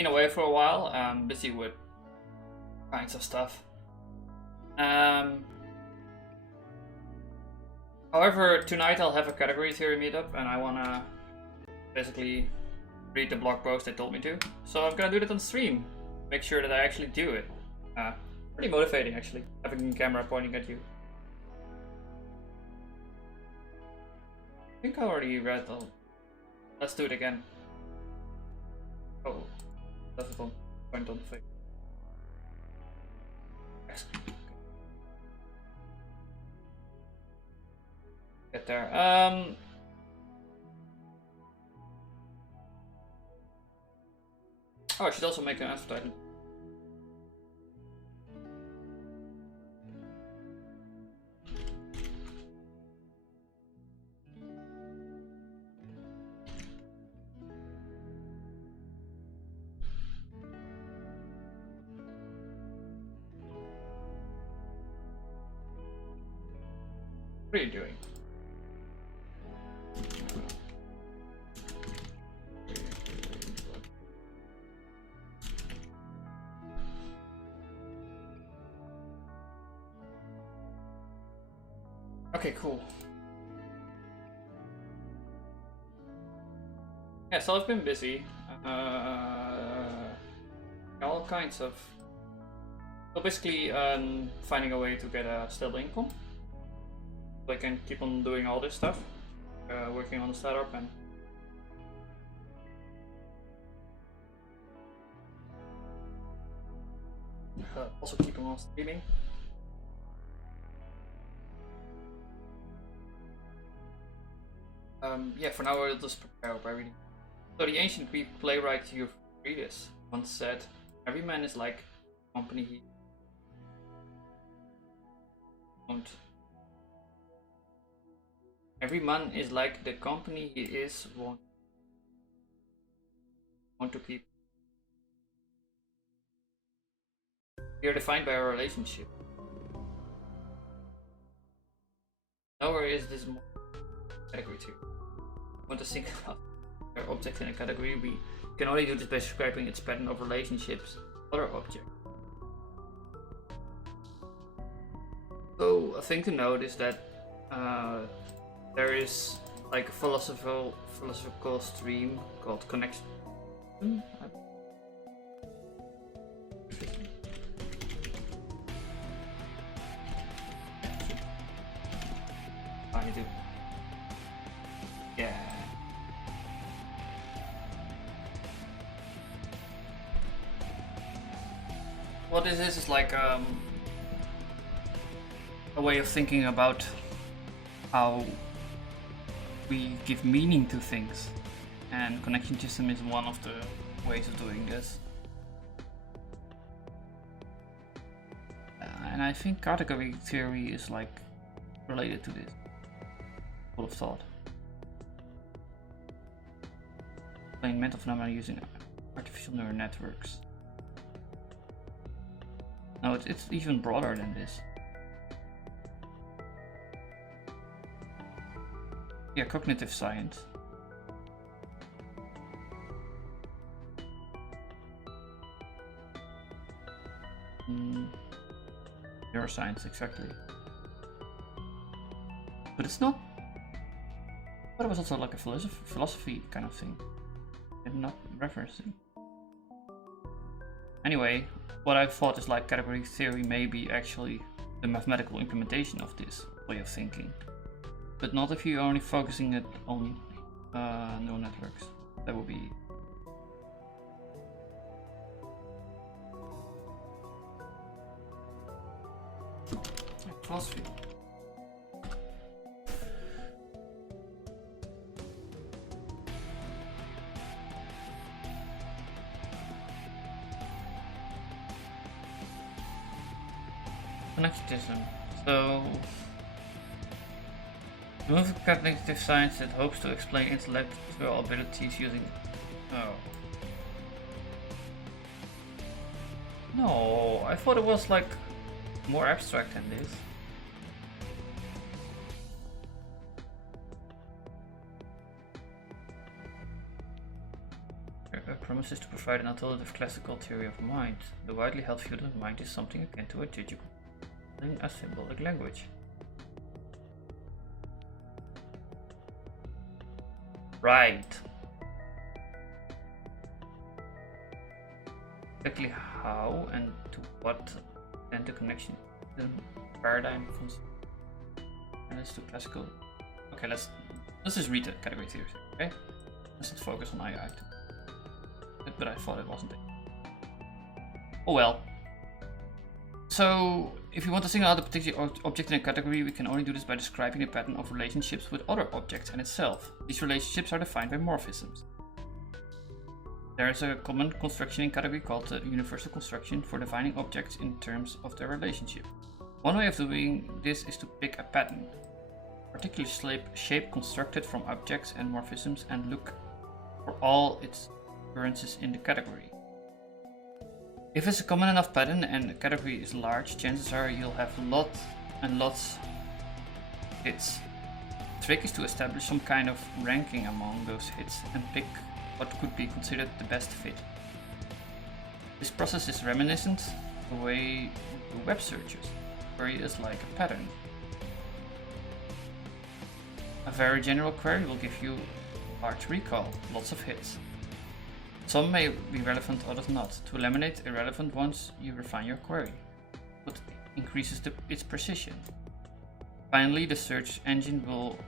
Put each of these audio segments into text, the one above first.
been away for a while. I'm busy with kinds of stuff. However, tonight I'll have a category theory meetup, and I wanna basically read the blog post they told me to. So I'm gonna do that on stream. Make sure that I actually do it. Pretty motivating actually, having a camera pointing at you. I think I already read the... Let's do it again. Oh, that's a point on the face. Excellent. Get there. Oh, I should also make an advertisement. What are you doing? Okay, cool. Yeah, so I've been busy. All kinds of... So basically, finding a way to get a stable income. So I can keep on doing all this stuff. Working on the startup and... also keeping on streaming. Yeah, for now I'll just prepare by reading. So the ancient Greek playwright Euphrates once said, "Every man is like the company he owns. Every man is like the company he is want to keep. We are defined by our relationship. Nowhere is this more category too. Want to think about our object in a category, we can only do this by describing its pattern of relationships with other objects. So a thing to note is that there is like a philosophical stream called connection. I need to. Yeah. What this is like a way of thinking about how we give meaning to things, and connection system is one of the ways of doing this. And I think category theory is like related to this. Full of thought. Explain mental phenomena using artificial neural networks. No, it's even broader than this. Yeah, cognitive science. Neuroscience, exactly. But it's not. But it was also like a philosophy kind of thing. And not referencing. Anyway, what I thought is like category theory may be actually the mathematical implementation of this way of thinking. But not if you're only focusing it on neural networks. That would be... philosophy. Connectivism. So, the move of cognitive science that hopes to explain intellectual abilities using... Oh. No, I thought it was like more abstract than this. promises to provide an alternative classical theory of mind. The widely held view that mind is something akin to a digital, a symbolic language. Right. Exactly how and to what and the connection the paradigm and it's to classical. Okay, let's just read the category theory. Okay, let's not focus on AI. But I thought it wasn't. Oh well. So, if you want to single out a particular object in a category, we can only do this by describing a pattern of relationships with other objects and itself. These relationships are defined by morphisms. There is a common construction in category called the universal construction for defining objects in terms of their relationship. One way of doing this is to pick a pattern, particularly shape constructed from objects and morphisms, and look for all its occurrences in the category. If it's a common enough pattern and the category is large, chances are you'll have lots and lots of hits. The trick is to establish some kind of ranking among those hits and pick what could be considered the best fit. This process is reminiscent of the way you do web searches. Query is like a pattern. A very general query will give you large recall, lots of hits. Some may be relevant, others not. To eliminate irrelevant ones, you refine your query, but increases its precision. Finally, the search engine will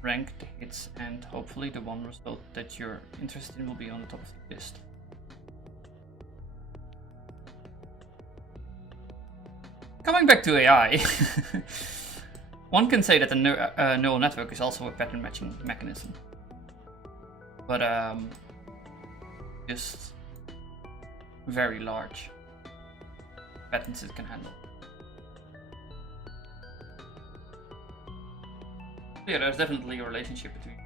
rank the hits, and hopefully the one result that you're interested in will be on the top of the list. Coming back to AI, one can say that the neural network is also a pattern matching mechanism, but just very large patterns it can handle. Yeah, there's definitely a relationship between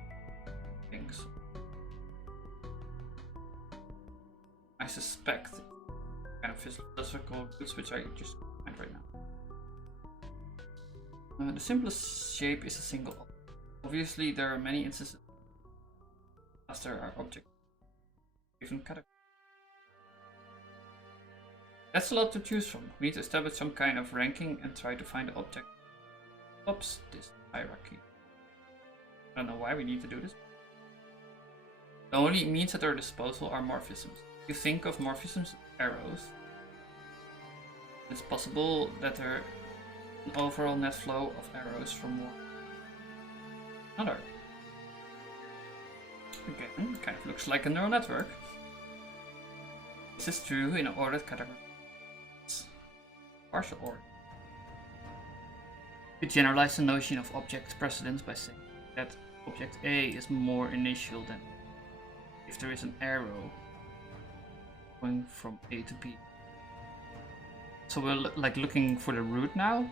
things. I suspect kind of physical roots, which I just find right now. The simplest shape is a single object. Obviously, there are many instances as there are objects. Different categories. That's a lot to choose from. We need to establish some kind of ranking and try to find the object that tops this hierarchy. I don't know why we need to do this. The only means at our disposal are morphisms. If you think of morphisms as arrows, it's possible that there is an overall net flow of arrows from one to another. Again, kind of looks like a neural network. This is true in ordered categories. Partial order. We generalize the notion of object precedence by saying that object A is more initial than if there is an arrow going from A to B. So we're like looking for the root now.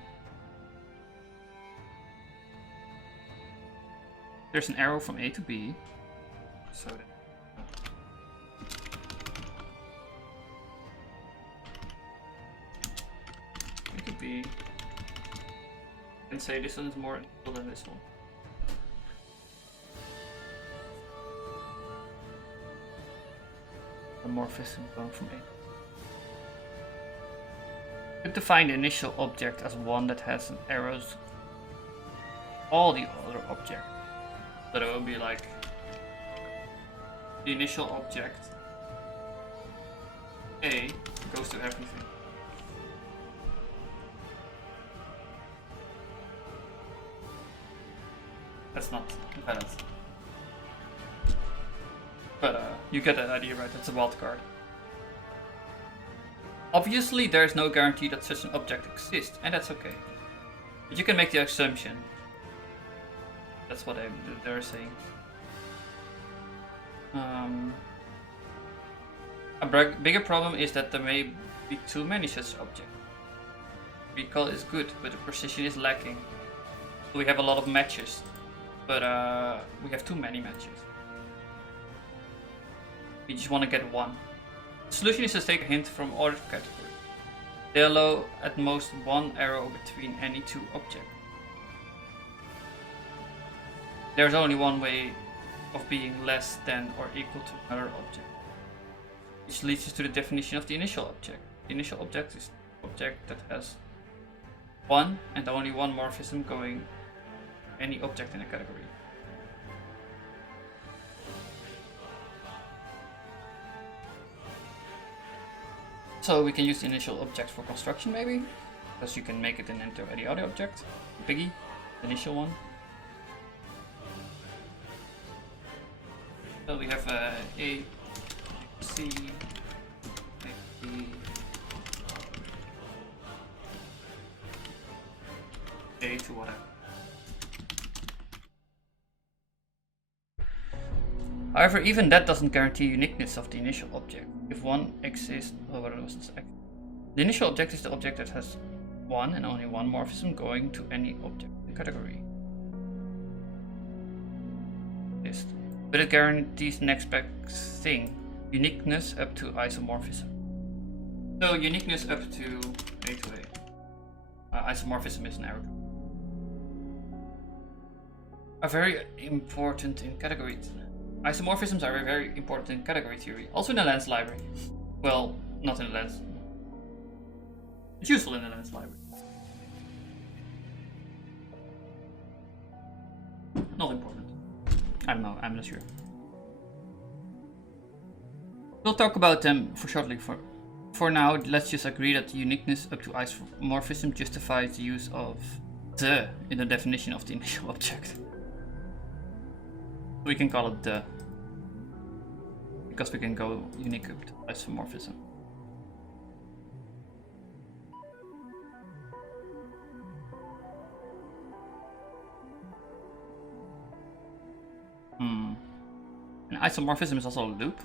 There's an arrow from A to B. So that it could be, and say this one is more initial than this one. A morphism going from A. You could define the initial object as one that has an arrows all the other objects. So it would be like the initial object A goes to everything. That's not valid. But you get that idea, right? That's a wild card. Obviously, there is no guarantee that such an object exists, and that's okay. But you can make the assumption. That's what they're saying. A bigger problem is that there may be too many such objects. Recall is good, but the precision is lacking. So we have a lot of matches, but we have too many matches. We just want to get one. The solution is to take a hint from ordered categories. They allow at most one arrow between any two objects. There's only one way of being less than or equal to another object. Which leads us to the definition of the initial object. The initial object is the object that has one and only one morphism going any object in a category. So we can use the initial object for construction maybe, because you can make it into any other object. Biggie, the initial one. So we have A, C, A, B, A to whatever. However, even that doesn't guarantee uniqueness of the initial object. If one exists, the initial object is the object that has one and only one morphism going to any object in the category. But it guarantees the next best thing, uniqueness up to isomorphism. So uniqueness up to A to A. Isomorphism is an error. Are very important in category. Isomorphisms are very important in category theory, also in the Lens library. Well, not in the Lens. It's useful in the Lens library. Not important. I don't know, I'm not sure. We'll talk about them for shortly. For now, let's just agree that the uniqueness up to isomorphism justifies the use of the in the definition of the initial object. We can call it the, because we can go unique up to isomorphism. And isomorphism is also a loop.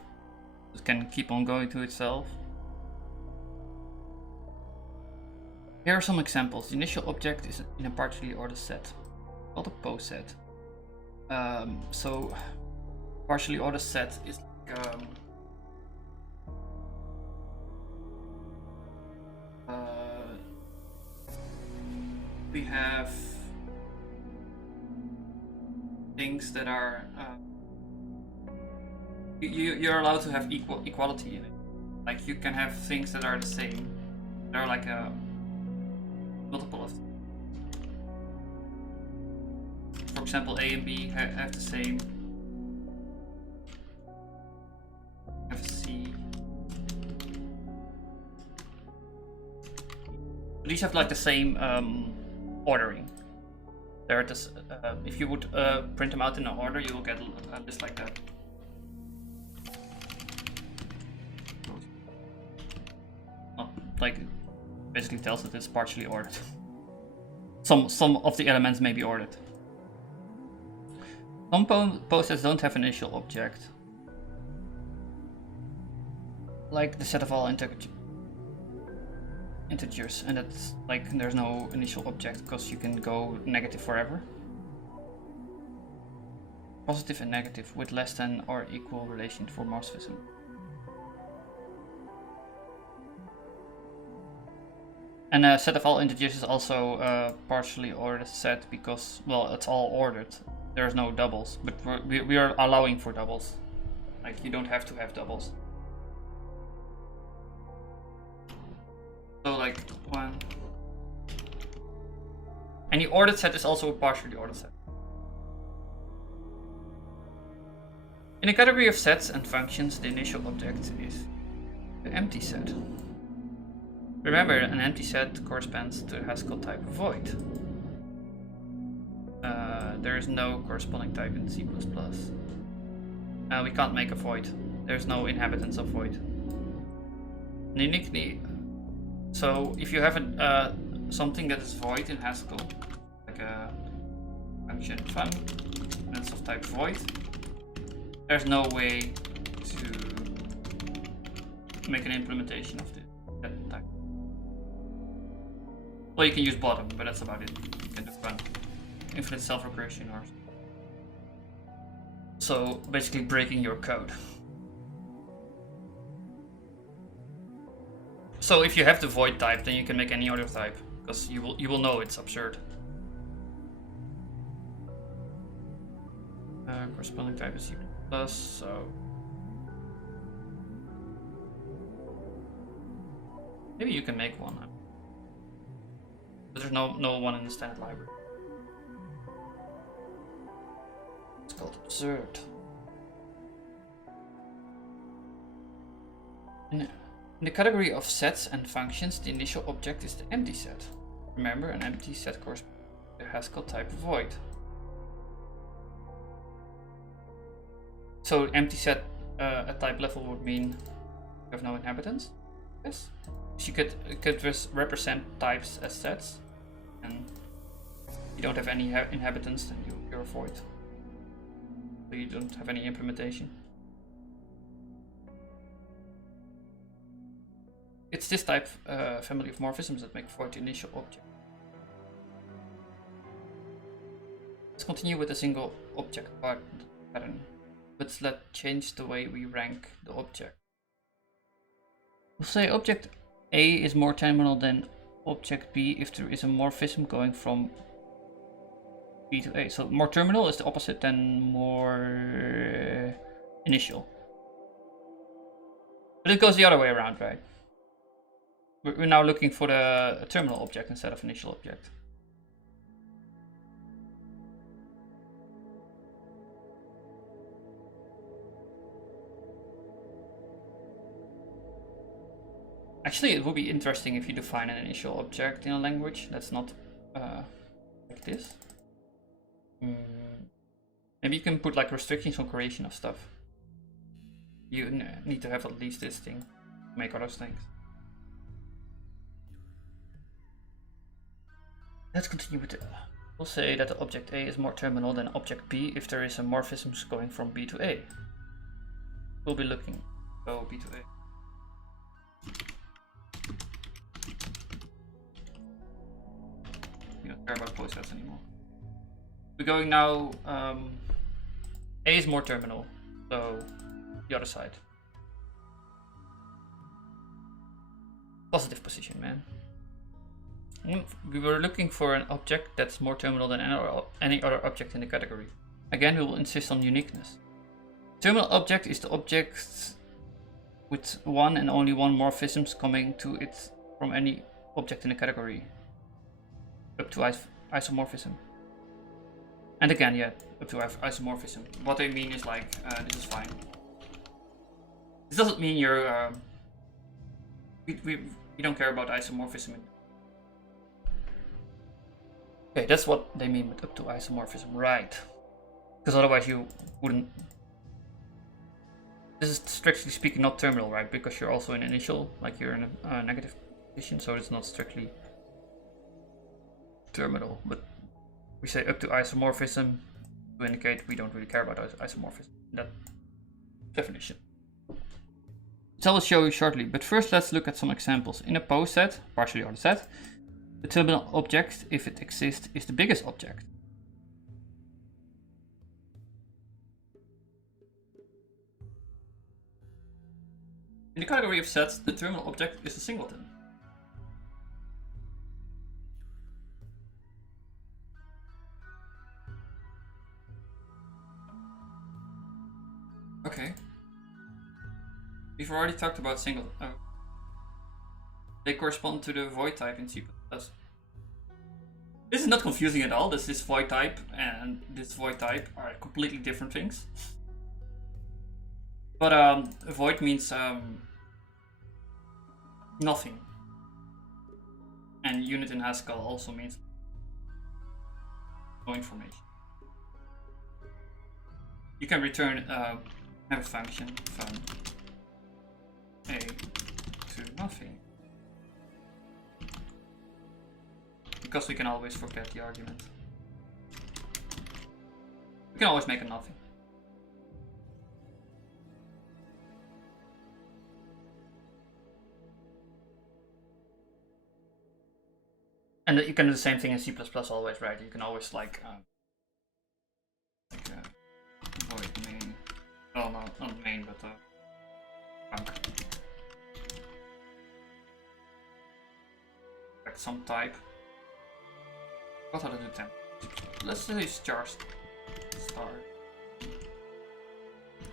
It can keep on going to itself. Here are some examples. The initial object is in a partially ordered set, called a pose set. So partially ordered set is like we have things that are you're allowed to have equality in it. Like you can have things that are the same. There are like a multiple of them. For example, A and B have the same. Have C. These have like the same ordering. They're just, if you would print them out in an order, you will get just like that. Like basically tells that it's partially ordered. Some of the elements may be ordered. Some pose sets don't have an initial object, like the set of all integers, and that's like there's no initial object because you can go negative forever. Positive and negative with less than or equal relation for morphism. And a set of all integers is also a partially ordered set because, well, it's all ordered. There's no doubles, but we are allowing for doubles. Like, you don't have to have doubles. So, like, one. Any ordered set is also a partially ordered set. In a category of sets and functions, the initial object is the empty set. Remember, an empty set corresponds to the Haskell type void. There is no corresponding type in C++. We can't make a void. There's no inhabitants of void. And uniquely, so if you have something that is void in Haskell, like a function fun, that's of type void, there's no way to make an implementation of that type. Well, you can use bottom, but that's about it. You can do run infinite self-recursion or so, basically breaking your code. So if you have the void type, then you can make any other type, because you will know it's absurd. Corresponding type is C++, so Maybe you can make one. But there's no one in the standard library. It's called absurd. In the category of sets and functions, the initial object is the empty set. Remember, an empty set corresponds to the Haskell type void. So empty set at type level would mean you have no inhabitants. Yes. So you could just represent types as sets, and you don't have any inhabitants, then you're a void. So you don't have any implementation. It's this type family of morphisms that make void the initial object. Let's continue with a single object pattern. Let's change the way we rank the object. We'll say object A is more terminal than object B if there is a morphism going from B to A. So more terminal is the opposite than more initial. But it goes the other way around, right? We're now looking for the terminal object instead of initial object. Actually, it would be interesting if you define an initial object in a language that's not like this. Maybe you can put like restrictions on creation of stuff. You need to have at least this thing to make other things. Let's continue with it. We'll say that the object A is more terminal than object B if there is a morphism going from B to A. We'll be looking. Go B to A. We don't care about postsets anymore. We're going now. A is more terminal, so the other side. Positive position, man. We were looking for an object that's more terminal than any other object in the category. Again, we will insist on uniqueness. Terminal object is the object with one and only one morphisms coming to it from any object in the category, up to isomorphism. And again, yeah, up to isomorphism. What they mean is like, this is fine. This doesn't mean you're, we don't care about isomorphism. Okay, that's what they mean with up to isomorphism, right? Because otherwise you wouldn't. This is strictly speaking not terminal, right? Because you're also in initial, like you're in a negative position, so it's not strictly terminal. But we say up to isomorphism to indicate we don't really care about isomorphism in that definition. So I will show you shortly, but first let's look at some examples. In a pose set, partially ordered set, the terminal object, if it exists, is the biggest object. In the category of sets, the terminal object is a singleton. Okay. We've already talked about singleton. Oh. They correspond to the void type in C++. This is not confusing at all. This void type and this void type are completely different things. But void means nothing. And unit in Haskell also means no information. You can return have a function from A to nothing. Because we can always forget the argument. We can always make a nothing. And you can do the same thing in C++ always, right? You can always like void main. Well, not main, but func. Expect some type. What are the two temp? Let's say star,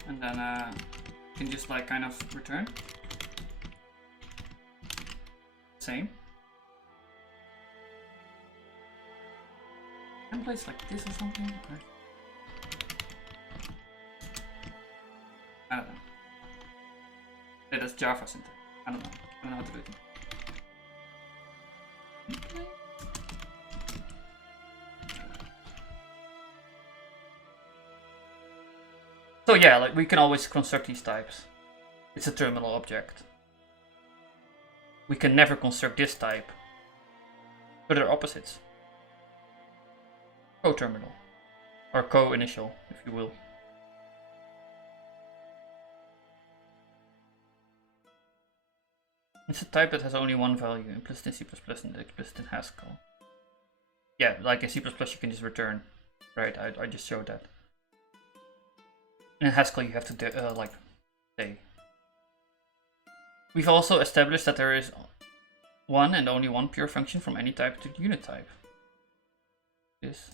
and then you can just like kind of return. same. Templates like this or something? I don't know. Yeah, that's Java syntax. I don't know. I don't know how to do it. So yeah, like we can always construct these types. It's a terminal object. We can never construct this type. So they're opposites. Co-terminal. Or co-initial, if you will. It's a type that has only one value, implicit in C++ and explicit in Haskell. Yeah, like in C++ you can just return. Right, I just showed that. In Haskell you have to like say. We've also established that there is one and only one pure function from any type to the unit type. This.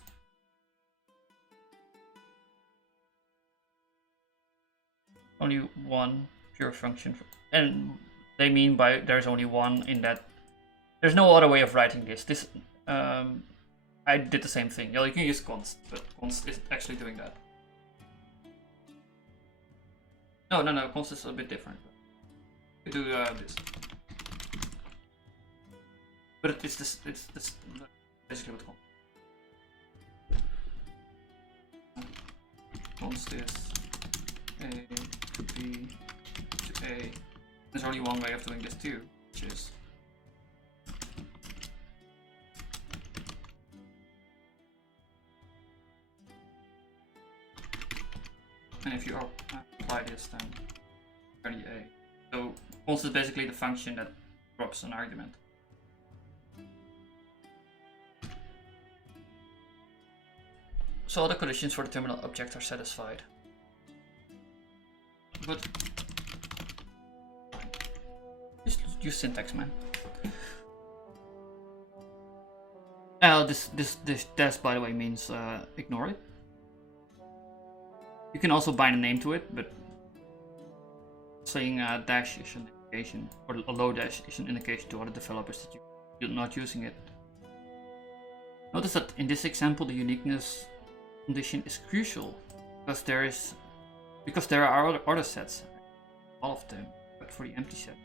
Only one pure function, and they mean by there's only one in that. There's no other way of writing this. I did the same thing. Yeah, you can use const, but const is actually doing that. No, const is a bit different. You do this, but it's this. It's basically what const is A to B to A. There's only one way of doing this too, which is and if you apply this, then you're the A. So const is basically the function that drops an argument. So all the conditions for the terminal object are satisfied. But just use syntax, man. This dash, by the way, means ignore it. You can also bind a name to it, but saying dash is an indication, or a low dash is an indication to other developers that you're not using it. Notice that in this example, the uniqueness condition is crucial because there are other sets, all of them, but for the empty set,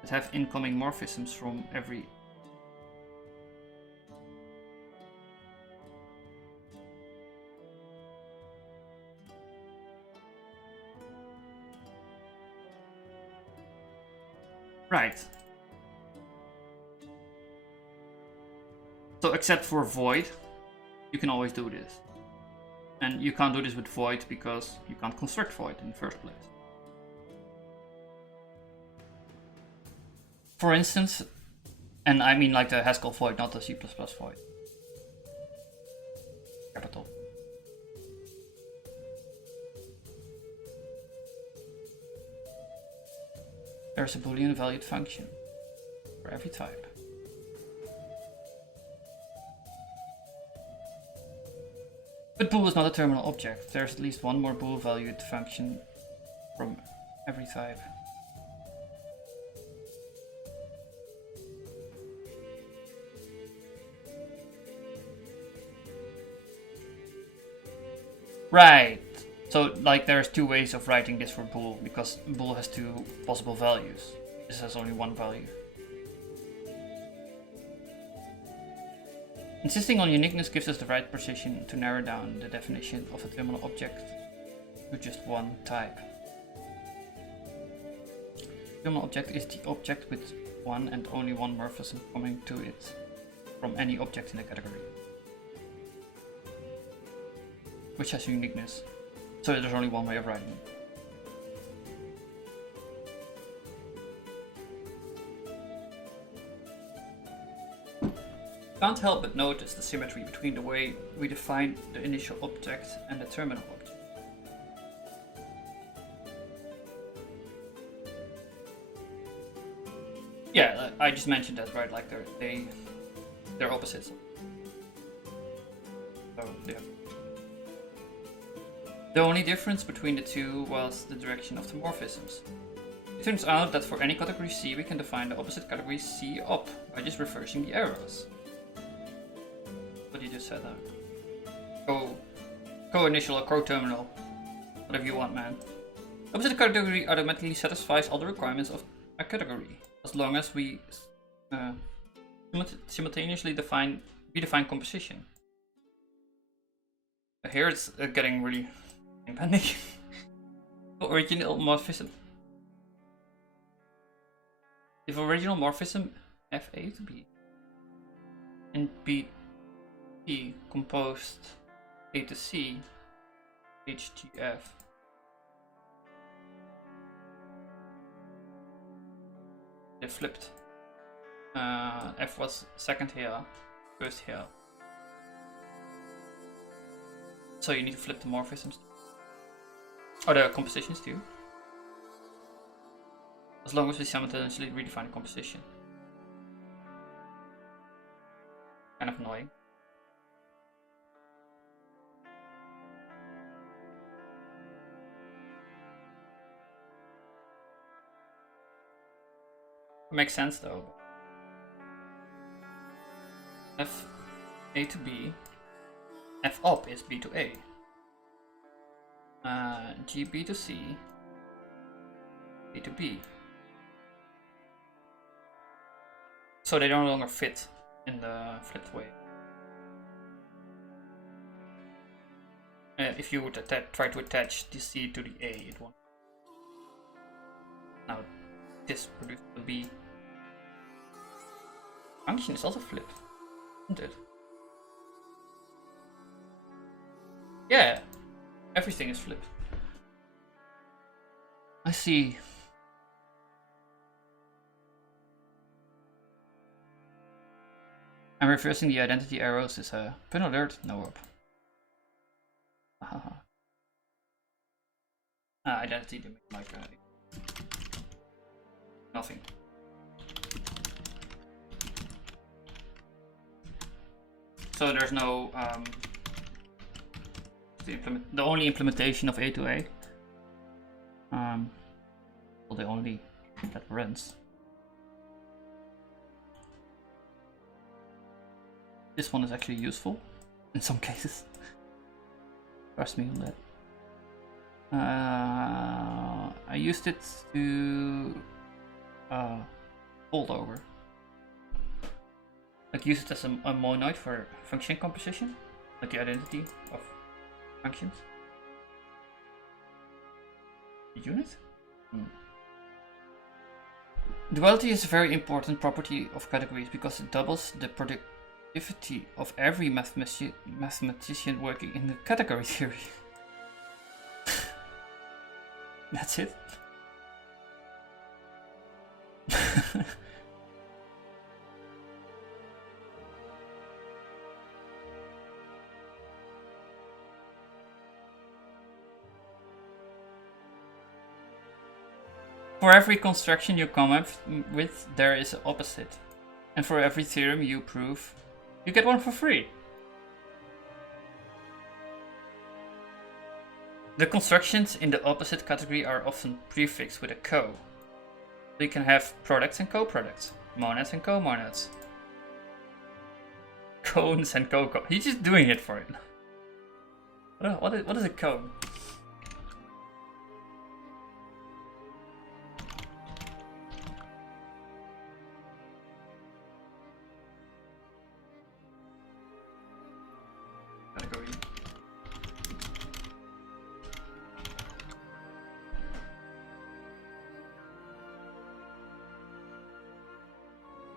that have incoming morphisms from every. Right. So except for void, you can always do this. And you can't do this with void because you can't construct void in the first place. For instance, and I mean like the Haskell void, not the C++ void. Capital. There's a Boolean valued function for every type. But bool is not a terminal object. There's at least one more bool valued function from every type. Right. So like there's two ways of writing this for bool, because bool has two possible values. This has only one value. Insisting on uniqueness gives us the right precision to narrow down the definition of a terminal object to just one type. Terminal object is the object with one and only one morphism coming to it from any object in the category, which has uniqueness. So there's only one way of writing it. Can't help but notice the symmetry between the way we define the initial object and the terminal object. Yeah, I just mentioned that, right? Like they're opposites. So yeah. The only difference between the two was the direction of the morphisms. It turns out that for any category C, we can define the opposite category C up by just reversing the arrows. What you just said there. Co-initial or co-terminal. Whatever you want, man. Opposite category automatically satisfies all the requirements of a category, as long as we simultaneously redefine composition. Here it's getting really panic. Original morphism. If original morphism FA to B and B composed A to C HGF. They flipped. F was second here, first here. So you need to flip the morphisms. Or the compositions too. As long as we simultaneously redefine the composition. Kind of annoying. Makes sense though. F A to B. F up is B to A. G B to C. B to B. So they no longer fit in the flipped way. If you would try to attach the C to the A, it won't. Now this produces the B. Function is also flipped, isn't it? Yeah, everything is flipped. I see. I'm reversing the identity arrows is a pin alert, no up. Identity to make like nothing. So there's no the only implementation of A to A. Well, the only that runs. This one is actually useful in some cases. Trust me on that. I used it to fold over. Like use it as a monoid for function composition, like the identity of functions. The unit? Duality is a very important property of categories because it doubles the productivity of every mathematician working in the category theory. That's it. For every construction you come up with, there is an opposite. And for every theorem you prove, you get one for free. The constructions in the opposite category are often prefixed with a co. So you can have products and co-products, monads and co-monads, cones and co-cones. He's just doing it for it. What is a cone?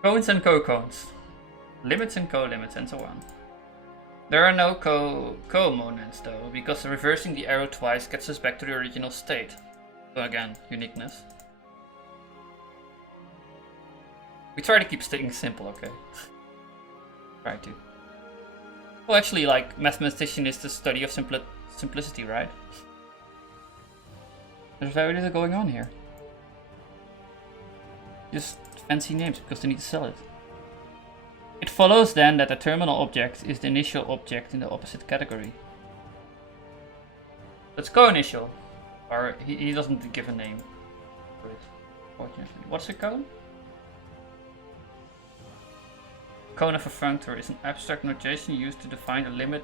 Cones and co-cones, limits and co-limits, and so on. There are no co-monads though, because reversing the arrow twice gets us back to the original state. So again, uniqueness. We try to keep things simple, okay? Try to. Well, actually, like, mathematician is the study of simplicity, right? There's very little going on here. Just fancy names because they need to sell it. It follows then that the terminal object is the initial object in the opposite category. Let's co-initial. Or he doesn't give a name for it. Fortunately. What's a cone? Cone of a functor is an abstract notation used to define the limit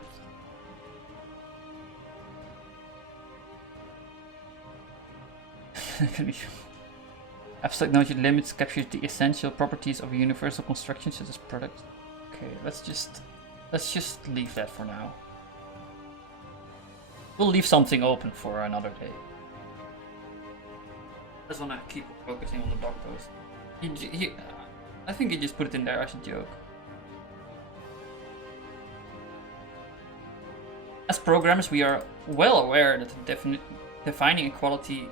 abstract notation limits captures the essential properties of a universal construction such as products. Okay, let's just leave that for now. We'll leave something open for another day. I just wanna keep focusing on the blog post. I think he just put it in there as a joke. As programmers, we are well aware that defining equality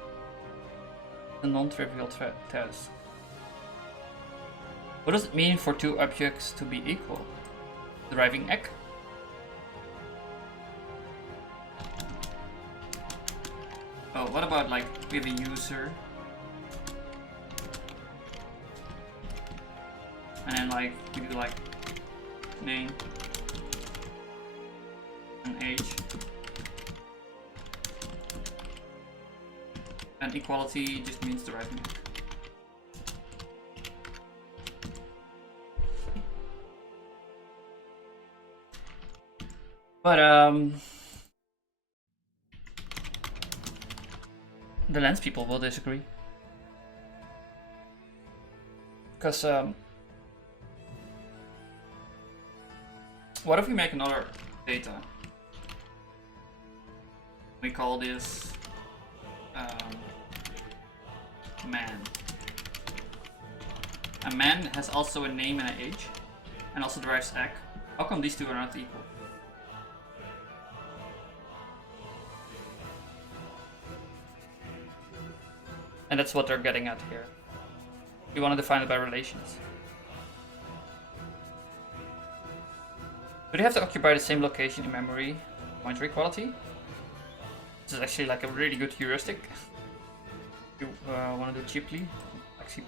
is a non-trivial task. What does it mean for two objects to be equal? Deriving egg? Oh, what about like we have a user and then like we do like name and age and equality just means deriving egg. But the lens people will disagree. Because what if we make another data? We call this man. A man has also a name and an age, and also derives egg. How come these two are not equal? And that's what they're getting at here. We want to define it by relations. Do they have to occupy the same location in memory? Pointer equality? This is actually like a really good heuristic. You want to do cheaply, like C++.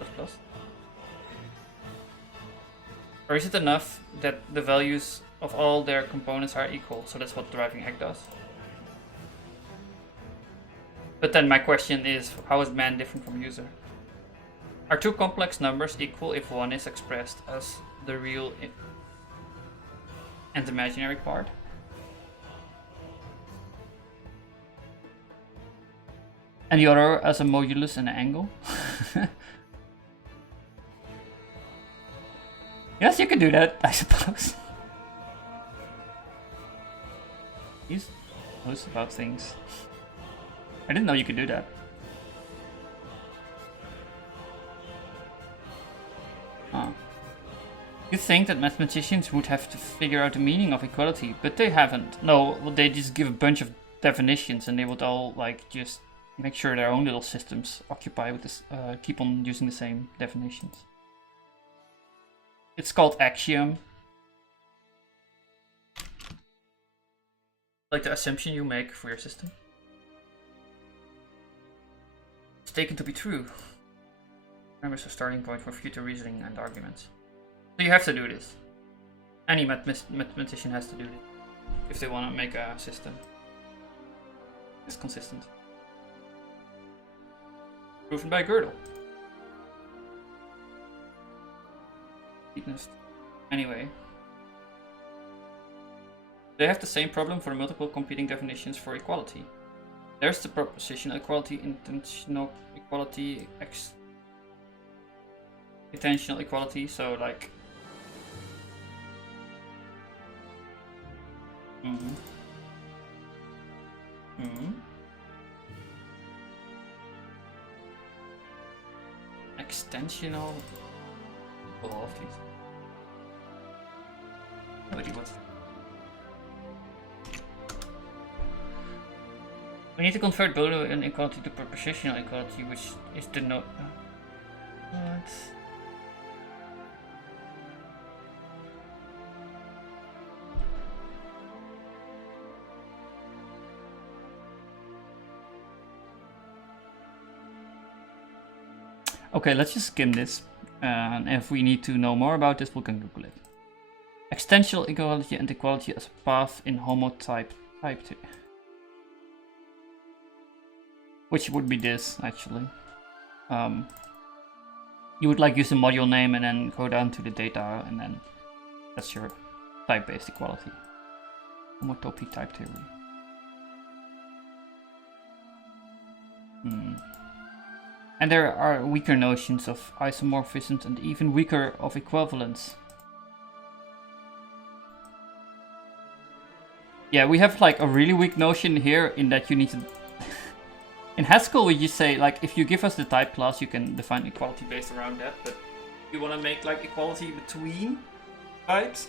Or is it enough that the values of all their components are equal? So that's what deriving egg does. But then my question is, how is man different from user? Are two complex numbers equal if one is expressed as the real and imaginary part? And the other as a modulus and an angle? Yes, you can do that, I suppose. He knows about things. I didn't know you could do that. Huh. You'd think that mathematicians would have to figure out the meaning of equality, but they haven't. No, they just give a bunch of definitions and they would all like just make sure their own little systems occupy with this, keep on using the same definitions. It's called axiom. Like the assumption you make for your system. It's taken to be true. Remember, it's a starting point for future reasoning and arguments. So you have to do this. Any mathematician has to do this if they want to make a system that's consistent. Proven by Gödel. Anyway. They have the same problem for multiple competing definitions for equality. There's the propositional equality, intentional equality, intentional equality, so like... Extensional... all of these. Nobody wants... We need to convert Boolean inequality to propositional equality, which is the no... What? Okay, let's just skim this. And if we need to know more about this, we can Google it. Extensional equality and equality as a path in homotype type 2. Which would be this, actually. you would like use the module name and then go down to the data, and then that's your type-based equality. Homotopy type theory. And there are weaker notions of isomorphisms and even weaker of equivalence. Yeah, we have like a really weak notion here in that you need to... In Haskell we just say like if you give us the type class you can define equality based around that, but if you want to make like equality between types,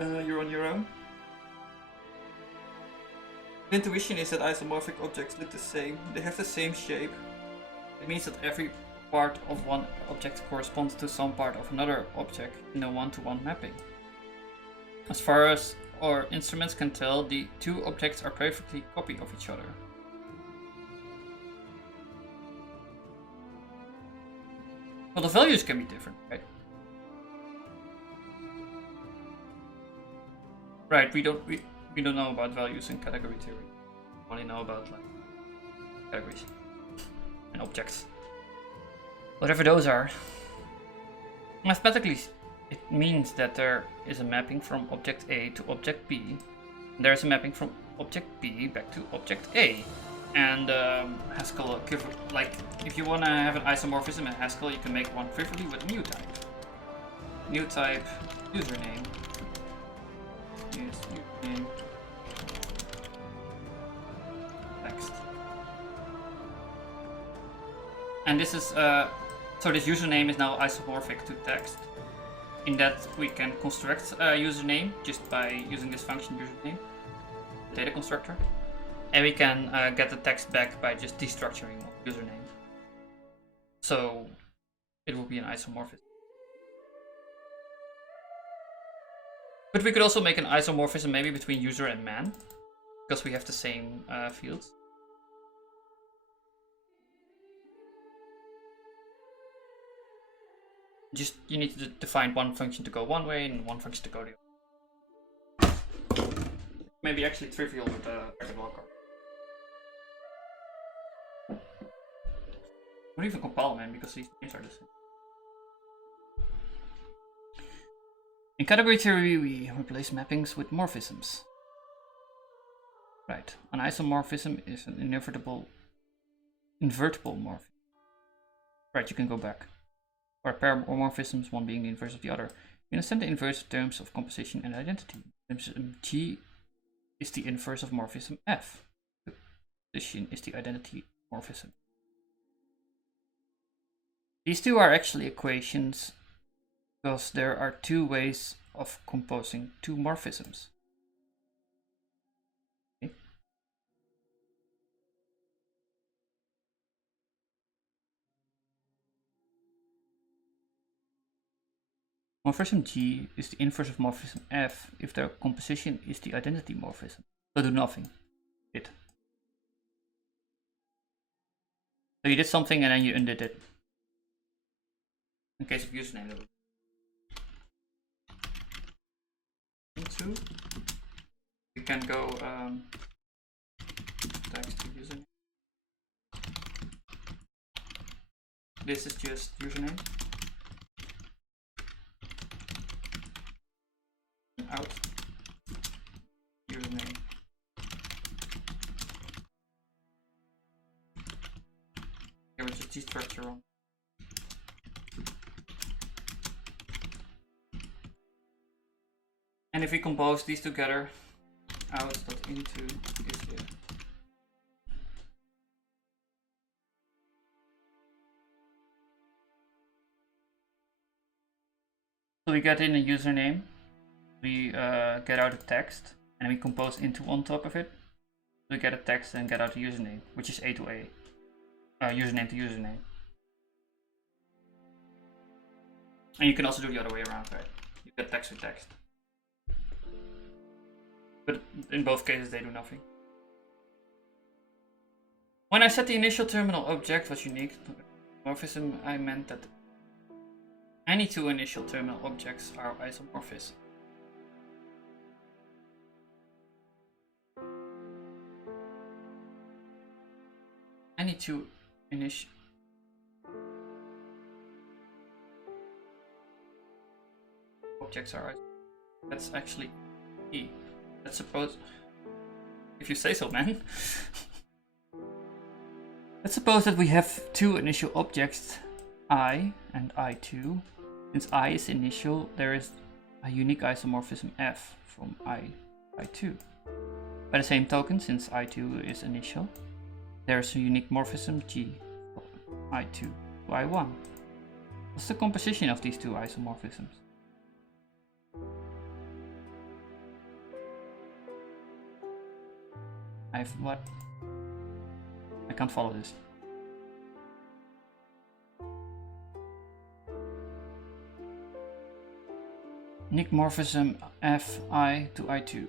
you're on your own. The intuition is that isomorphic objects look the same, they have the same shape. It means that every part of one object corresponds to some part of another object in a one-to-one mapping. As far as our instruments can tell, the two objects are perfectly copy of each other. Well, the values can be different, right? Right, we don't know about values in category theory. We only know about like categories and objects. Whatever those are. Mathematically, it means that there is a mapping from object A to object B. And there is a mapping from object B back to object A. And Haskell, like, if you want to have an isomorphism in Haskell, you can make one preferably with new type. New type username is username text. And this is so this username is now isomorphic to text. In that we can construct a username just by using this function username, data constructor. And we can get the text back by just destructuring username. So it will be an isomorphism. But we could also make an isomorphism maybe between user and man, because we have the same fields. Just you need to define one function to go one way and one function to go the other. Maybe actually trivial with a packet blocker. Don't even compile them because these names are the same. In category theory, we replace mappings with morphisms. Right, an isomorphism is an invertible morphism. Right, you can go back. Or a pair of morphisms, one being the inverse of the other. We understand the inverse terms of composition and identity. Morphism G is the inverse of morphism F. Composition is the identity morphism. These two are actually equations because there are two ways of composing two morphisms. Okay. Morphism G is the inverse of morphism F if their composition is the identity morphism. So do nothing. It. So you did something and then you undid it. In case of username, into we can go text to username. This is just username. Out username. Here we just destructure on. And if we compose these together, out.into is here. So we get in a username, we get out a text, and we compose into on top of it. We get a text and get out a username, which is A to A. Username to username. And you can also do the other way around, right? You get text with text. But in both cases they do nothing. When I said the initial terminal object was unique to morphism, I meant that any two initial terminal objects are isomorphous. Any two initial... objects are isomorphic. That's actually key. Let's suppose, if you say so, man. Let's suppose that we have two initial objects, I and I2. Since I is initial, there is a unique isomorphism F from I2. By the same token, since I2 is initial, there is a unique morphism G from I2 to I1. What's the composition of these two isomorphisms? What? I can't follow this. Unique morphism Fi to I2.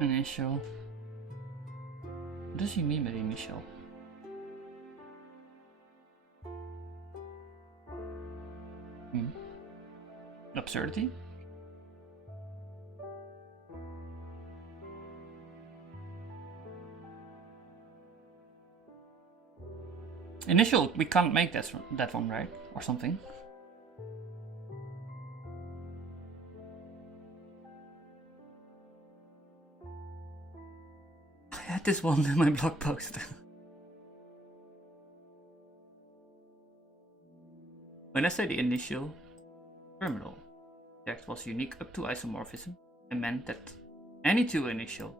Initial. What does he mean by initial? Absurdity? Initial, we can't make that one, right? Or something. I had this one in my blog post. When I say the initial terminal object was unique up to isomorphism, I meant that any two initial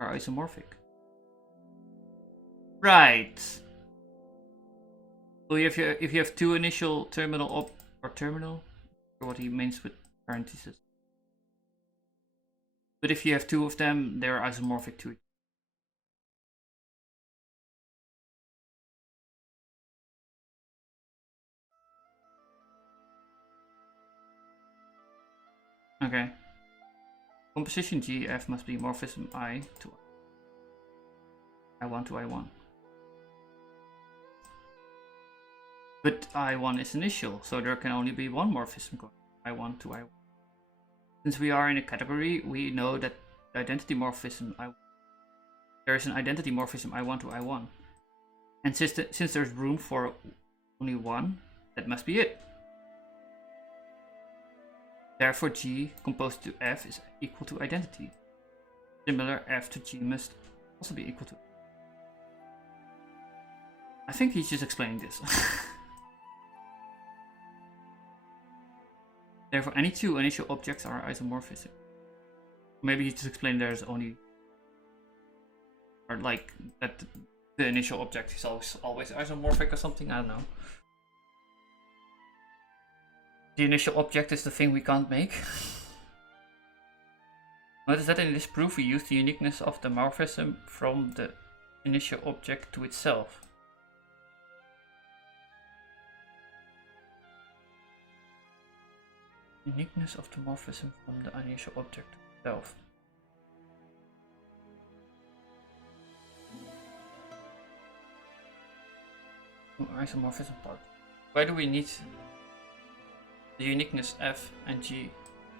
are isomorphic. Right. So if you have two initial terminal terminal, or what he means with parentheses. But if you have two of them, they're isomorphic to each other. Okay. Composition GF must be morphism I to I1 to I1. But I1 is initial, so there can only be one morphism going I1 to I1. Since we are in a category, we know that the identity morphism there is an identity morphism I1 to I1. And since there's room for only one, that must be it. Therefore G composed to F is equal to identity. Similar, F to G must also be equal to. I think he's just explaining this. Therefore, any two initial objects are isomorphism. Maybe he's just explaining there's only, or like that the initial object is always isomorphic or something. I don't know. The initial object is the thing we can't make. Notice that in this proof we use the uniqueness of the morphism from the initial object to itself. Uniqueness of the morphism from the initial object to itself. Isomorphism part. Why do we need the uniqueness F and G?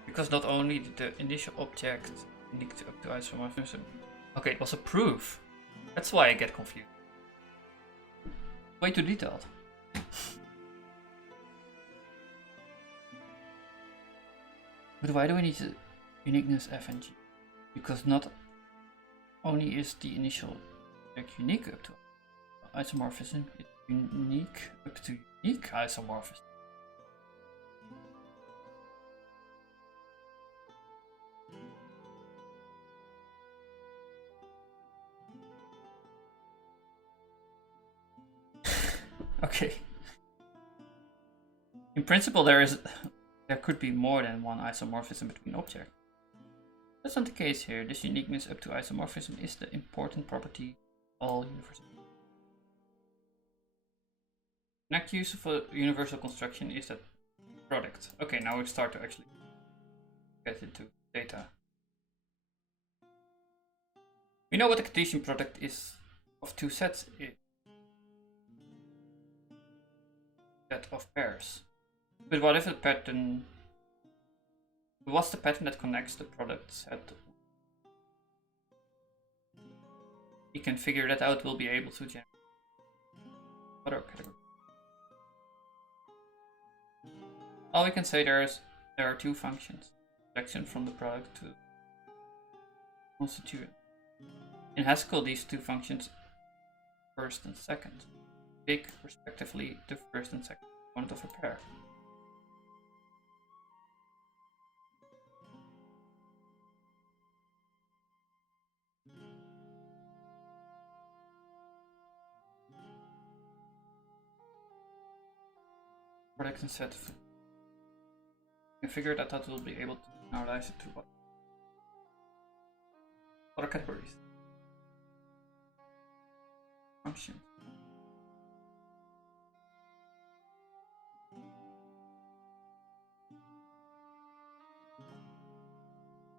Because not only did the initial object unique up to isomorphism. Okay, it was a proof. That's why I get confused. Way too detailed. But why do we need the uniqueness F and G? Because not only is the initial object unique up to isomorphism, it's unique up to unique isomorphism. Okay. In principle, there could be more than one isomorphism between objects. That's not the case here. This uniqueness up to isomorphism is the important property of all universal. The next use of a universal construction is that product. Okay, now we start to actually get into data. We know what the Cartesian product is of two sets is. Set of pairs. But what if the pattern... What's the pattern that connects the product set? you can figure that out, we'll be able to generate other categories. All we can say there are two functions: selection from the product to constituent. In Haskell, these two functions, first and second, take respectively the first and second component of a pair. Product and set. You figure that will be able to generalize it to other categories. Functions.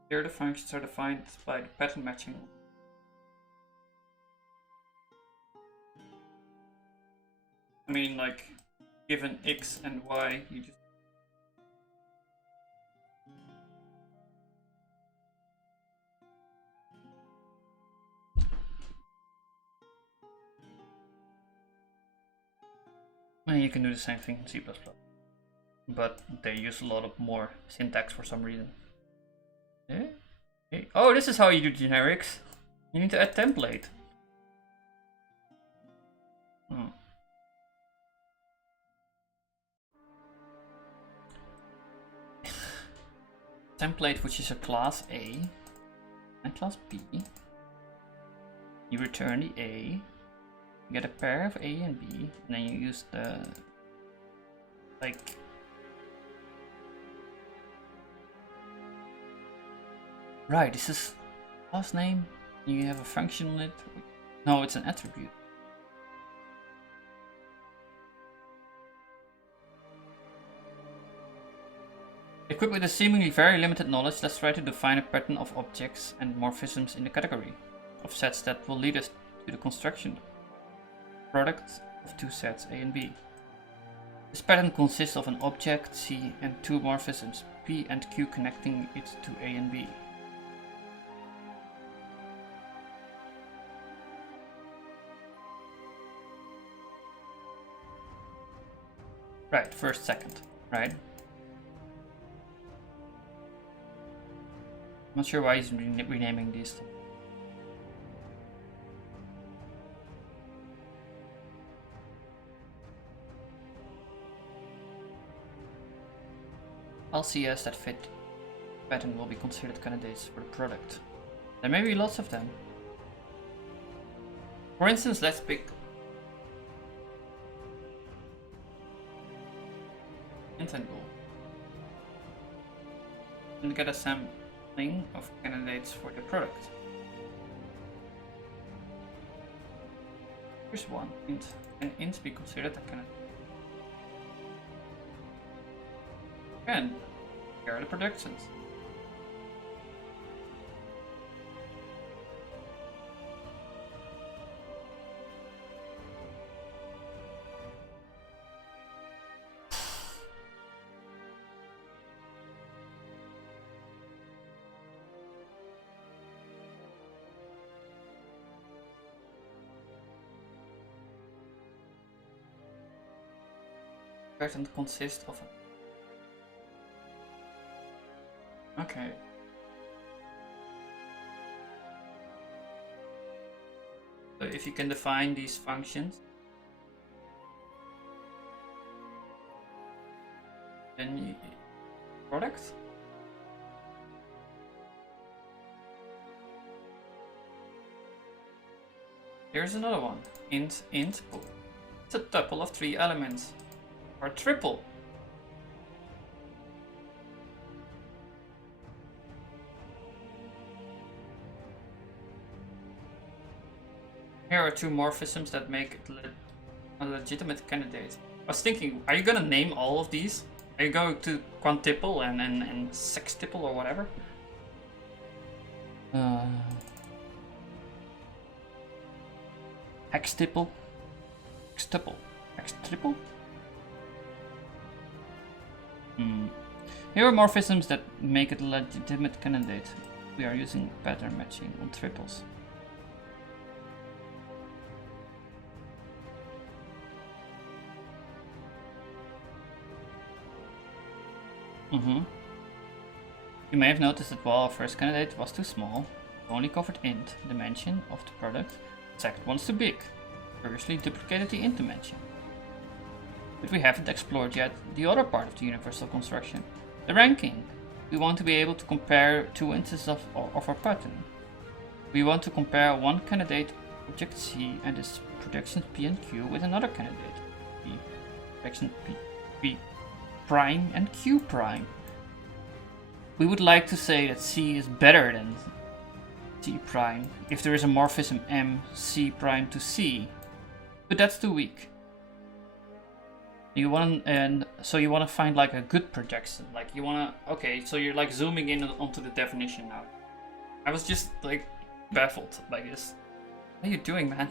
Here the functions are defined by the pattern matching. I mean, like, given x and y, you just and you can do the same thing in C++, but they use a lot of more syntax for some reason. Eh? Oh, this is how you do generics. You need to add template. Hmm. Template, which is a class A and class B. You return the A, you get a pair of A and B, and then you use the right, this is class name. You have a function on it. No, it's an attribute. Equipped with a seemingly very limited knowledge, let's try to define a pattern of objects and morphisms in the category of sets that will lead us to the construction product of two sets A and B. This pattern consists of an object C and two morphisms P and Q connecting it to A and B. Right, first, second, right? Not sure why he's renaming these things. LCS that fit pattern will be considered candidates for the product. There may be lots of them. For instance, let's pick intent goal and get a sampling of candidates for the product. Here's one int. Can int be considered a candidate? And here are the predictions. Pattern consists of okay. So if you can define these functions, then you product. Here's another one. Int bool. It's a tuple of 3 elements. Or triple. Here are 2 morphisms that make it a legitimate candidate. I was thinking, are you gonna name all of these? Are you going to quintuple and sextuple or whatever? Hextuple? Hextuple? Hextuple? Here are morphisms that make it a legitimate candidate. We are using pattern matching on triples. You may have noticed that while our first candidate was too small, we only covered int, dimension of the product, second one's too big. Previously duplicated the int dimension. But we haven't explored yet the other part of the universal construction, the ranking. We want to be able to compare two instances of our pattern. We want to compare one candidate object C and its projections P and Q with another candidate P, projection P prime and Q prime. We would like to say that C is better than C prime if there is a morphism M C prime to C, but that's too weak. You want to find like a good projection, like you want to, okay, so you're like zooming in onto the definition now. I was just like baffled by this. What are you doing, man?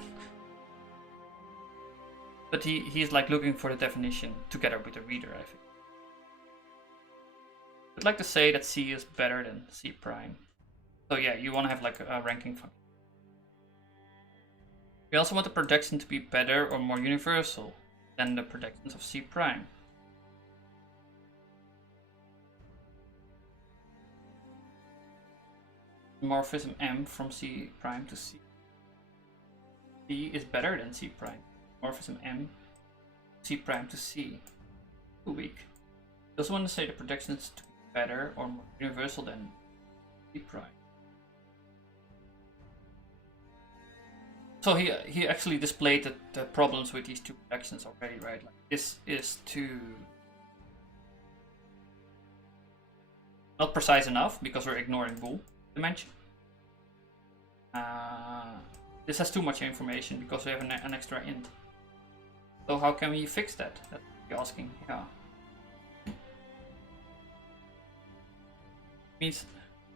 But he's like looking for the definition together with the reader, I think. I'd like to say that C is better than C prime. So yeah, you want to have like a ranking function. We also want the projection to be better or more universal than the projections of C prime. Morphism M from C prime to C. C is better than C prime. Morphism M, C prime to C. Too weak. I also want to say the projections to be better or more universal than C prime. So he actually displayed the problems with these two projections already, right? Like this is too not precise enough because we're ignoring bool dimension. This has too much information because we have an extra int. So how can we fix that? That's what you're asking. Yeah. Means,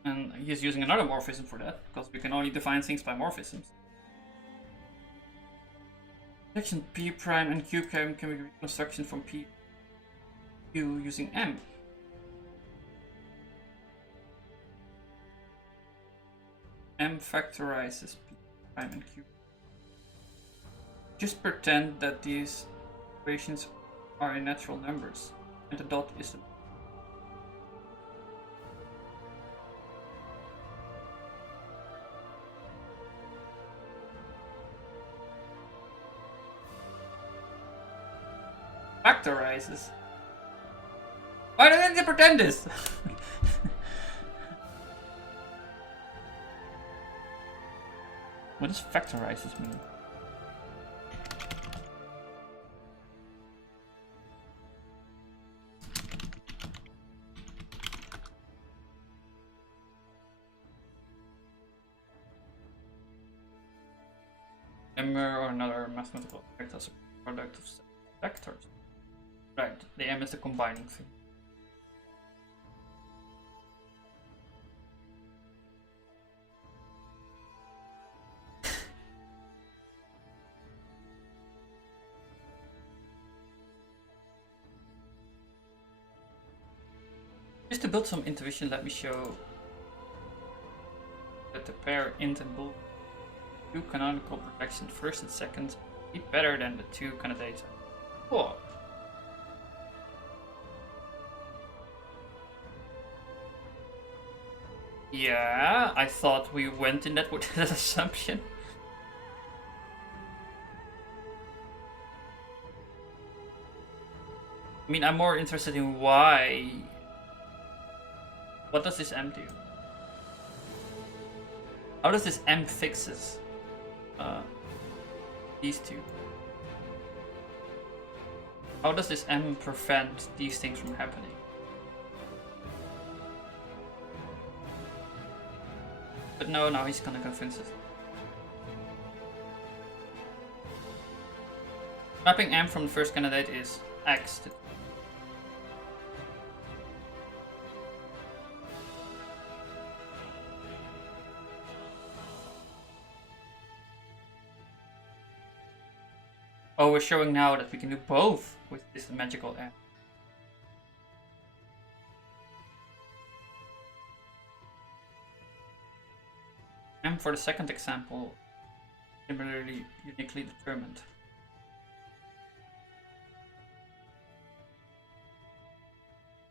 and he's using another morphism for that because we can only define things by morphisms. Projection P prime and Q prime can be reconstruction from P Q using M. M factorizes P prime and Q. Just pretend that these equations are in natural numbers and the dot is the factorizes. Why didn't they pretend this? What does factorizes mean? Number or another mathematical effect as a product of vectors. Right, the M is the combining thing. Just to build some intuition, let me show that the pair int and bool two canonical projection first and second be better than the two candidates. Cool. Yeah, I thought we went in that with that assumption. I mean, I'm more interested in why. What does this M do? How does this M fixes these two? How does this M prevent these things from happening? But no, now he's gonna convince us. Mapping M from the first candidate is X to oh, we're showing now that we can do both with this magical M. M for the second example, similarly uniquely determined.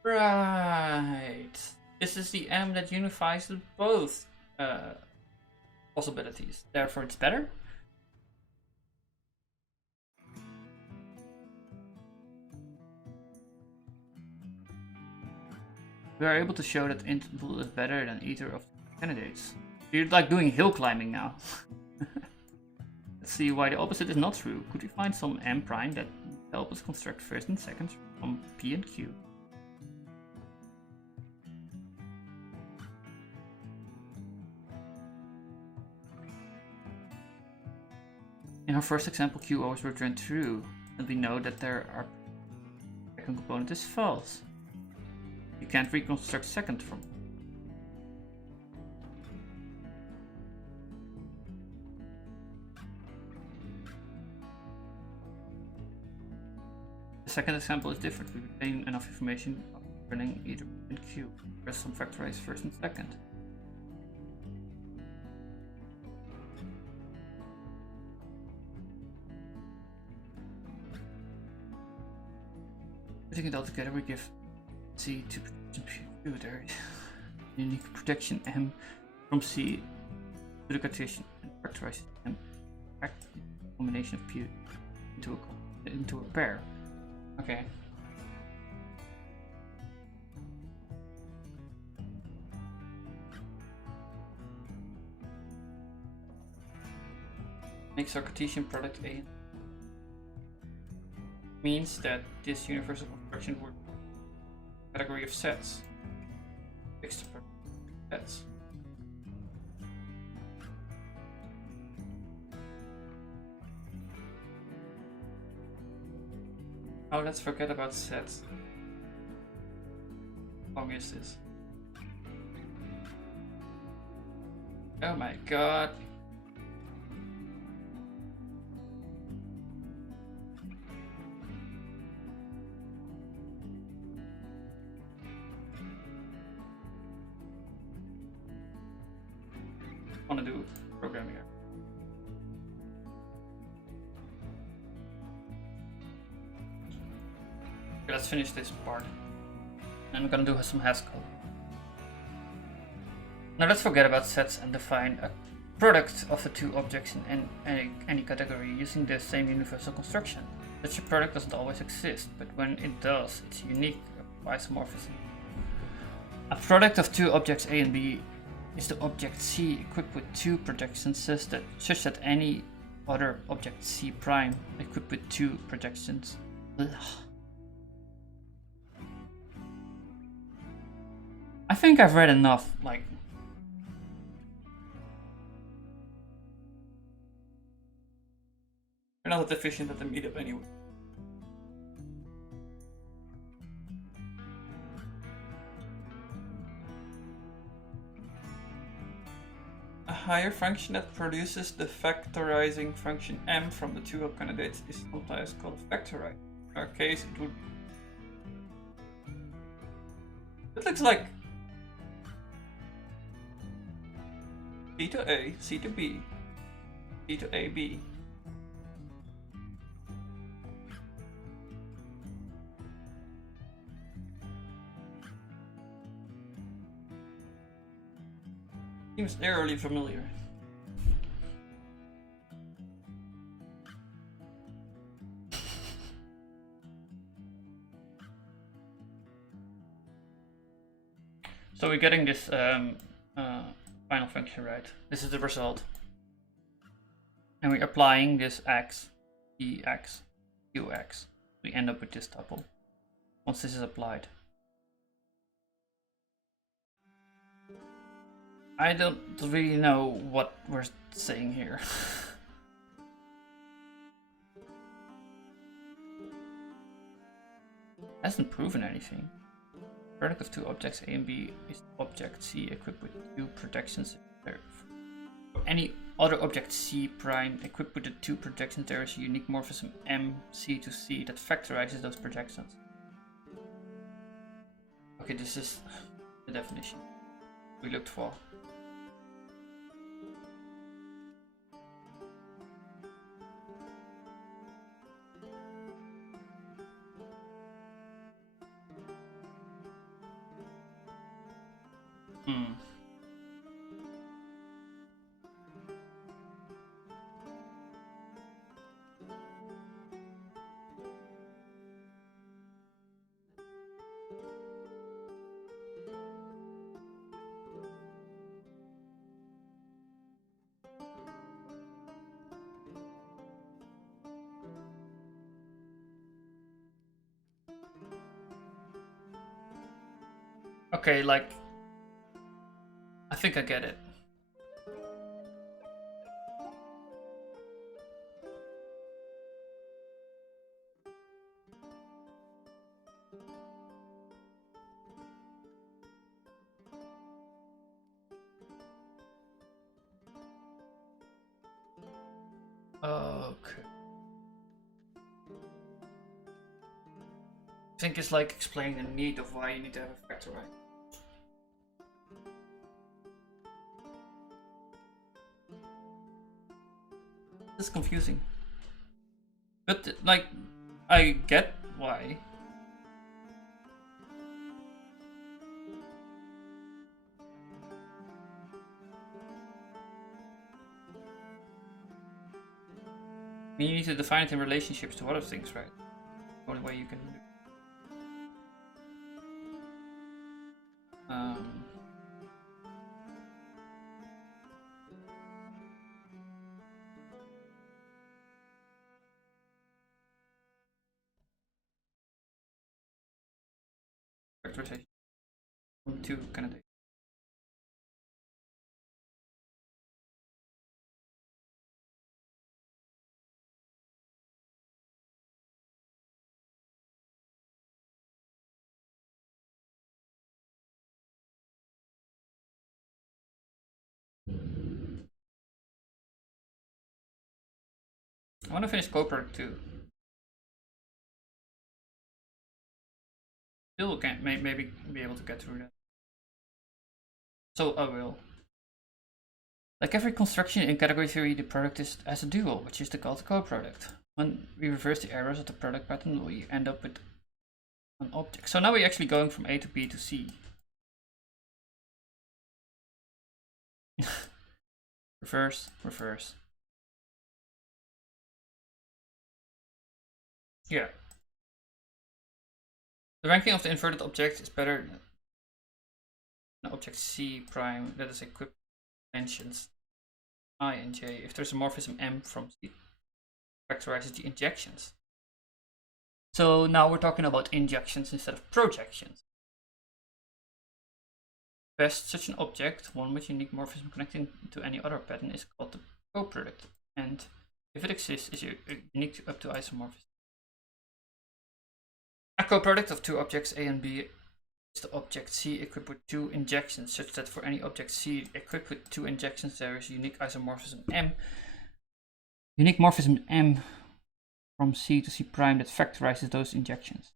Right. This is the M that unifies both possibilities. Therefore, it's better. We are able to show that interval is better than either of the candidates. You're like doing hill climbing now. Let's see why the opposite is not true. Could we find some M prime that help us construct first and second from P and Q? In our first example, Q always returned true, and we know that there are second component is false. You can't reconstruct second from. The second example is different. We retain enough information of running either in Q. Press some factorize first and second. Putting it all together, we give C to computer unique protection M from C to the quotation and factorize M back a combination of P into a pair. Okay. Makes our Cartesian product A. Means that this universal construction would category of sets. Fixed sets. Oh, let's forget about sets. How long is this? Oh my god. I want to do programming here. Okay, let's finish this part. And I'm gonna do some Haskell. Now let's forget about sets and define a product of the two objects in any category using the same universal construction. Such a product doesn't always exist, but when it does, it's unique isomorphism. A product of two objects A and B is the object C equipped with two projections such that any other object C prime equipped with two projections. Ugh. I think I've read enough, like. We're not that efficient at the meetup anyway. A higher function that produces the factorizing function M from the two candidates is sometimes called factorizing. In our case, it would. It looks like C to A, C to B, C to A, B. Seems eerily familiar. So we're getting this final function right. This is the result. And we're applying this x, ex, qx. We end up with this tuple once this is applied. I don't really know what we're saying here. Hasn't proven anything. Product of two objects A and B is object C equipped with two projections. For any other object C prime equipped with the two projections, there is a unique morphism M C to C that factorizes those projections. Okay, this is the definition we looked for. Hmm. Okay, like, I think I get it. Okay. I think it's like explaining the need of why you need to have a factorize. It's confusing. But, like, I get why. I mean, you need to define it in relationships to other things, right? The only way you can do. Factorization. 2 candidates. I want to finish Coproduct 2. Still can't maybe be able to get through that. So I will. Like every construction in category theory, the product has a dual, which is called the coproduct. When we reverse the errors of the product pattern, we end up with an object. So now we're actually going from A to B to C. Reverse, reverse. Yeah. The ranking of the inverted object is better than object C prime that is equipped with dimensions I and J if there's a morphism M from C. Factorizes the injections. So now we're talking about injections instead of projections. Best such an object, one with unique morphism connecting to any other pattern, is called the coproduct, and if it exists, is unique up to isomorphism. A coproduct of two objects A and B is the object C equipped with two injections, such that for any object C equipped with two injections, there is unique isomorphism M. Unique morphism M from C to C prime that factorizes those injections.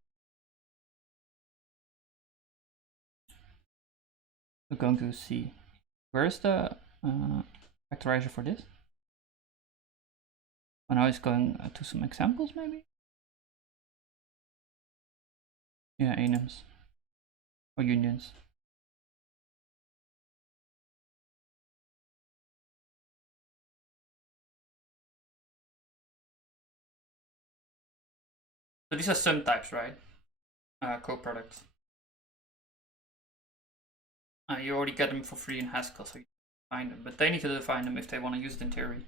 We're going to see where's the factorizer for this. And now it's going to some examples, maybe. Yeah, enums or unions. So these are sum types, right? Coproducts. You already get them for free in Haskell, so you find them. But they need to define them if they want to use it in theory.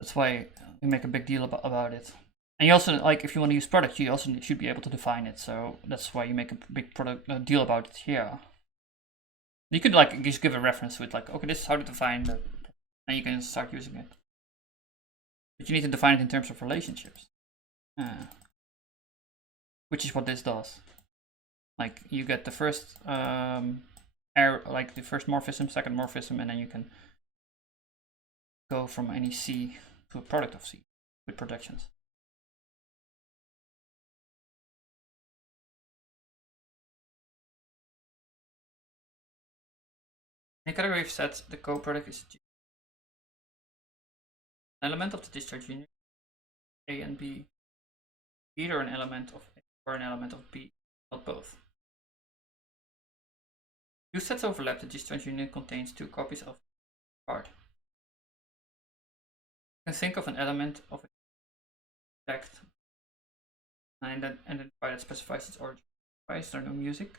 That's why we make a big deal about it. And you also, like, if you want to use products, you also should be able to define it. So that's why you make a big deal about it here. You could, like, just give a reference with, like, okay, this is how to define that, and you can start using it. But you need to define it in terms of relationships, which is what this does. Like, you get the first like the first morphism, second morphism, and then you can go from any C to a product of C with projections. In a category of sets, the coproduct is an element of the discharge union A and B, either an element of A or an element of B, not both. Two sets overlap. The disjoint union contains two copies of the card. You can think of an element of a text and then identify that specifies its origin. Why is there no music?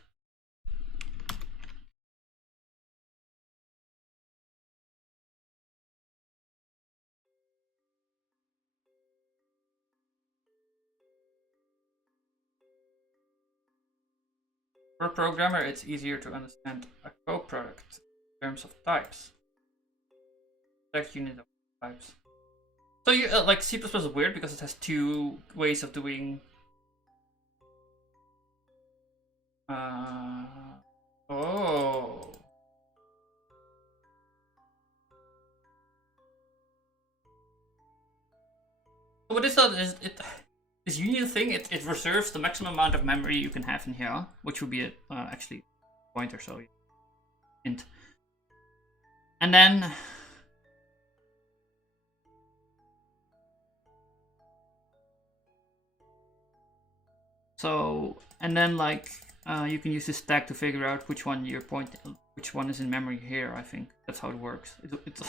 For a programmer, it's easier to understand a coproduct in terms of types. Text unit of types. So you like C++ is weird because it has two ways of doing. Oh. What is that? Is it this union thing? It reserves the maximum amount of memory you can have in here, which would be a actually pointer, so int. And then like you can use this tag to figure out which one which one is in memory here. I think that's how it works. It's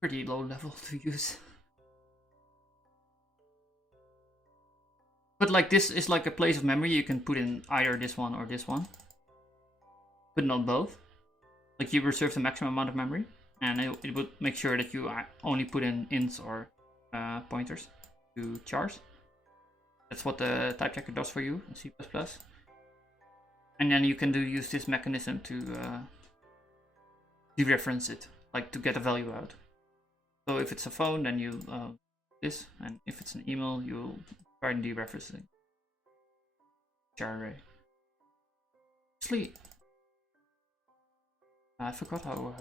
pretty low level to use. But like this is like a place of memory you can put in either this one or this one, but not both. Like you reserve the maximum amount of memory, and it would make sure that you only put in ints or pointers to chars. That's what the type checker does for you in C++. And then you can use this mechanism to dereference it, like to get a value out. So if it's a phone, then you this, and if it's an email, you'll try and dereferencing char array. Actually, I forgot how.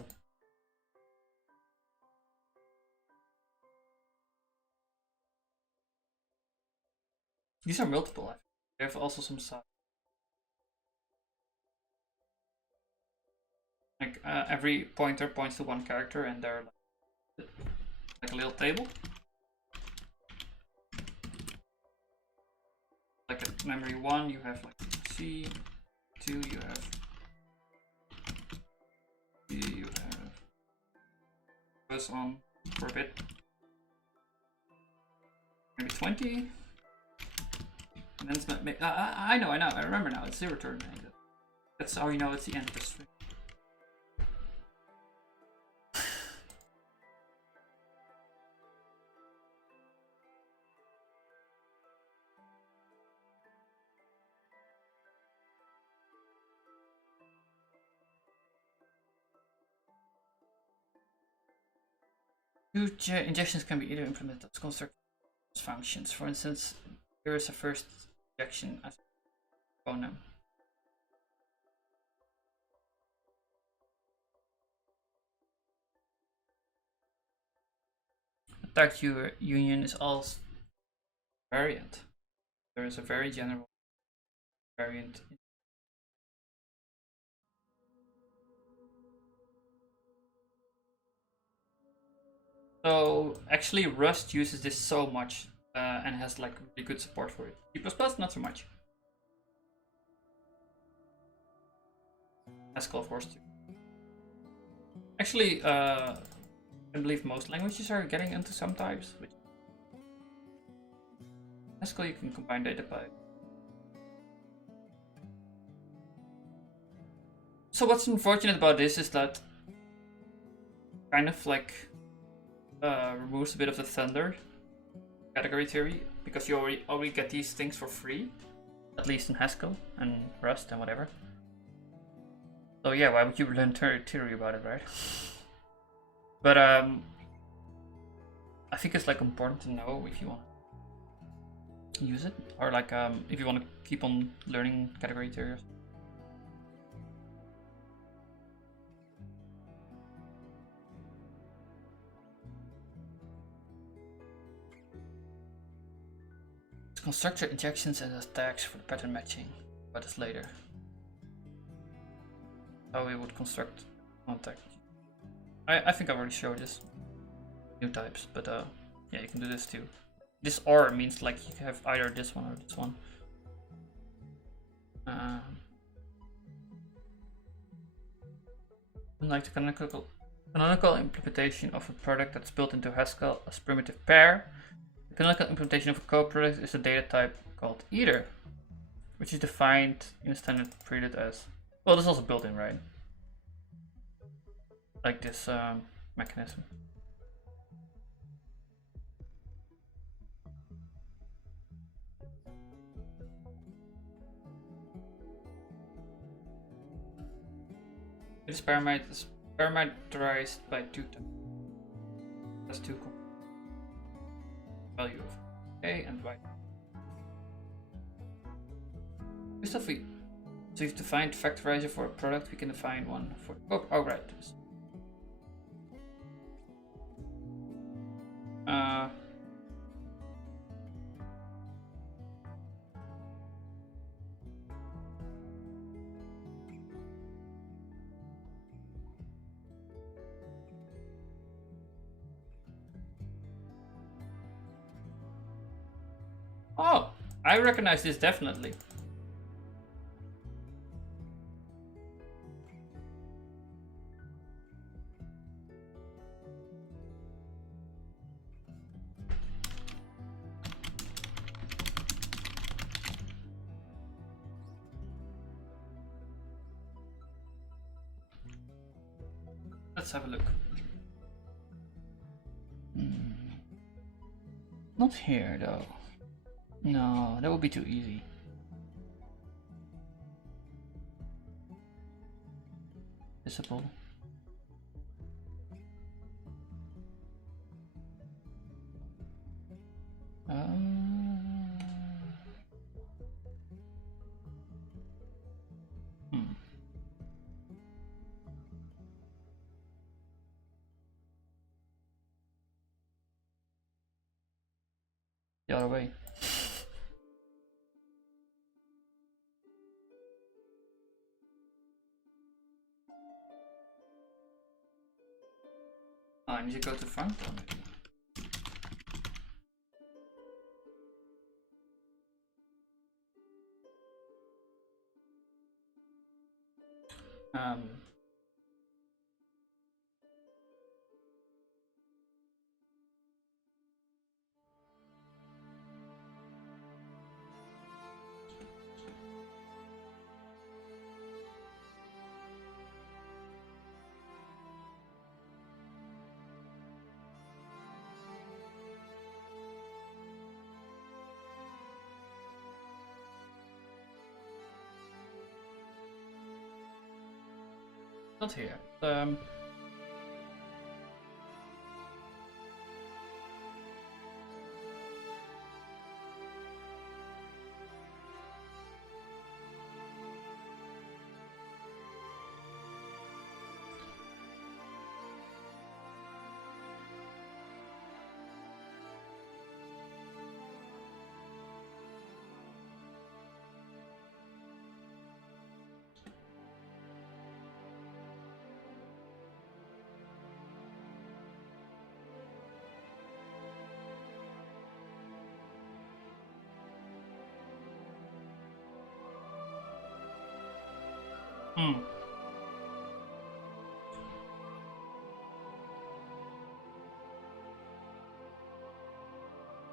These are multiple. They have also some size. Like every pointer points to one character, and they're like a little table. Like at memory 1, you have like C. 2, you have C. You have plus on for a bit. Maybe 20. And then it's not. I know. I remember now. It's 0 turn. That's how you know it's the end of the string. Two injections can be either implemented as construct functions. For instance, here is a first injection as a phoneme. The tag union is also variant. There is a very general variant. So actually Rust uses this so much and has like really good support for it. C++ not so much. Haskell of course too. Actually I believe most languages are getting into some types. Which Haskell you can combine data type. So what's unfortunate about this is that kind of like removes a bit of the thunder category theory, because you already get these things for free, at least in Haskell and Rust and whatever. So yeah, why would you learn theory about it, right? But I think it's like important to know if you want to use it, or like if you want to keep on learning category theory. Constructor injections and attacks for the pattern matching, but it's later. How we would construct contact. I think I already showed this. New types, but yeah, you can do this too. This OR means like you have either this one or this one. Unlike the canonical implementation of a product that's built into Haskell as primitive pair, the canonical implementation of a coproduct is a data type called either, which is defined in a standard prelude as, well, this is also built in, right? Like this mechanism. It is parameterized by 2 times. That's 2 value of A and Y. So if you've defined factorizer for a product, we can define one for oh right. Oh, I recognize this definitely. Let's have a look. Not here though. No, that would be too easy. Visible. The other way. Oh, I need to go to front. Not here.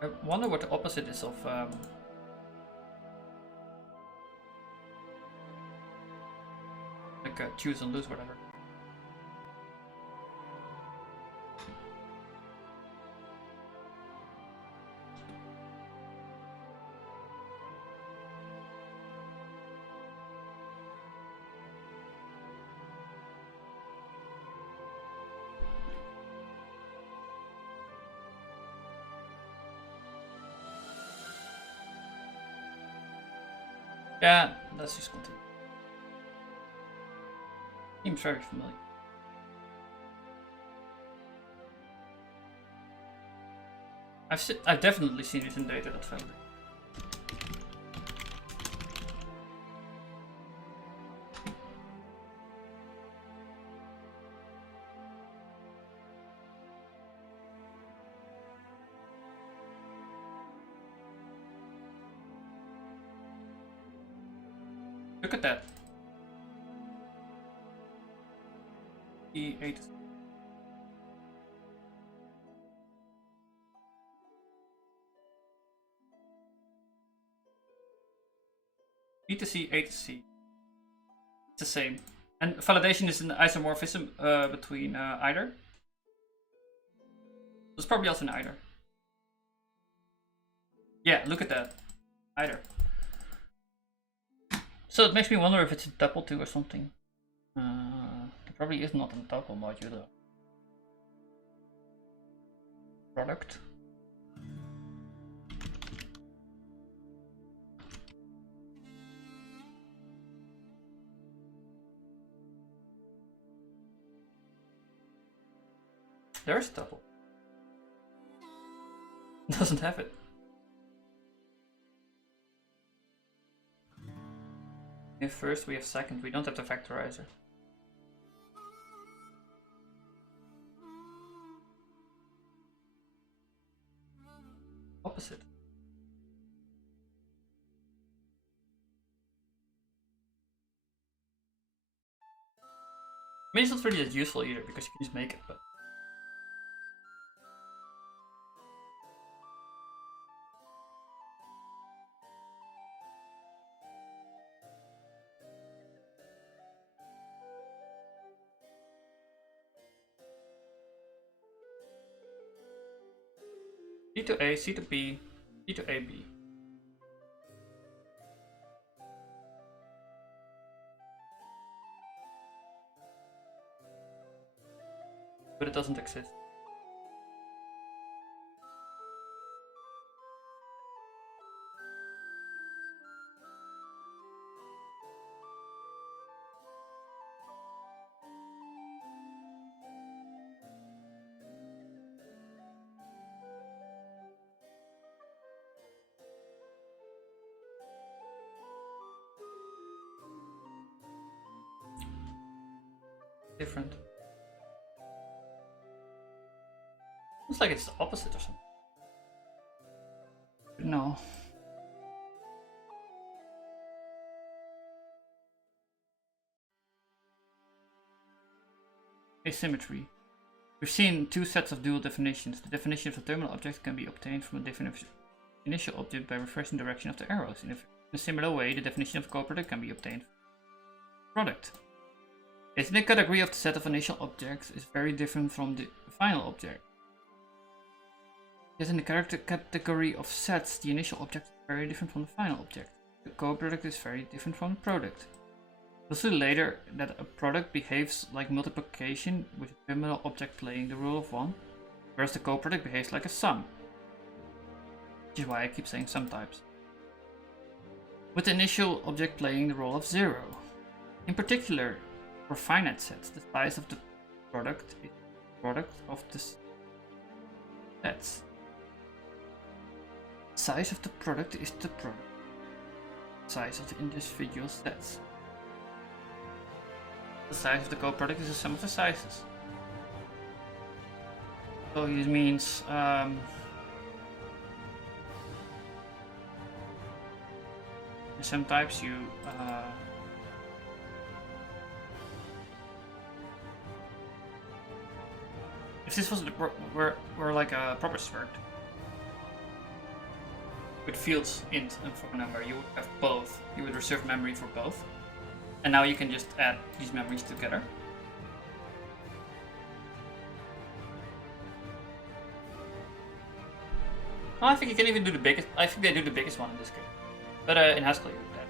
I wonder what the opposite is of like choose and lose, whatever. Yeah, let's just continue. Seems very familiar. I've definitely seen it in data.family. Look at that. E, A to C. B to C, A to C. It's the same. And validation is an isomorphism between either. It's probably also an either. Yeah, look at that. Either. So it makes me wonder if it's a tuple too or something. It probably is not a tuple module though. Product. There's a tuple. Doesn't have it. If first we have second, we don't have the factorizer. Opposite. I mean, it's not really that useful either because you can just make it, but. C to A, C to B, C to AB. But it doesn't exist. Different. Looks like it's the opposite or something. No. Asymmetry. We've seen two sets of dual definitions. The definition of a terminal object can be obtained from a initial object by reversing the direction of the arrows. In a similar way, the definition of a coproduct can be obtained from a product. It's in the category of the set of initial objects is very different from the final object. Yet in the category of sets, the initial object is very different from the final object. The coproduct is very different from the product. We'll see later that a product behaves like multiplication with a terminal object playing the role of 1, whereas the coproduct behaves like a sum. Which is why I keep saying sum types. With the initial object playing the role of 0. In particular, for finite sets, the size of the product is the product of the sets. The size of the product is the product size of the individual sets. The size of the coproduct is the sum of the sizes. So this means in some types you if this was were like a proper struct with fields int and for number, you would have both. You would reserve memory for both. And now you can just add these memories together. Oh, I think you can even do the biggest. I think they do the biggest one in this case. But in Haskell you do that.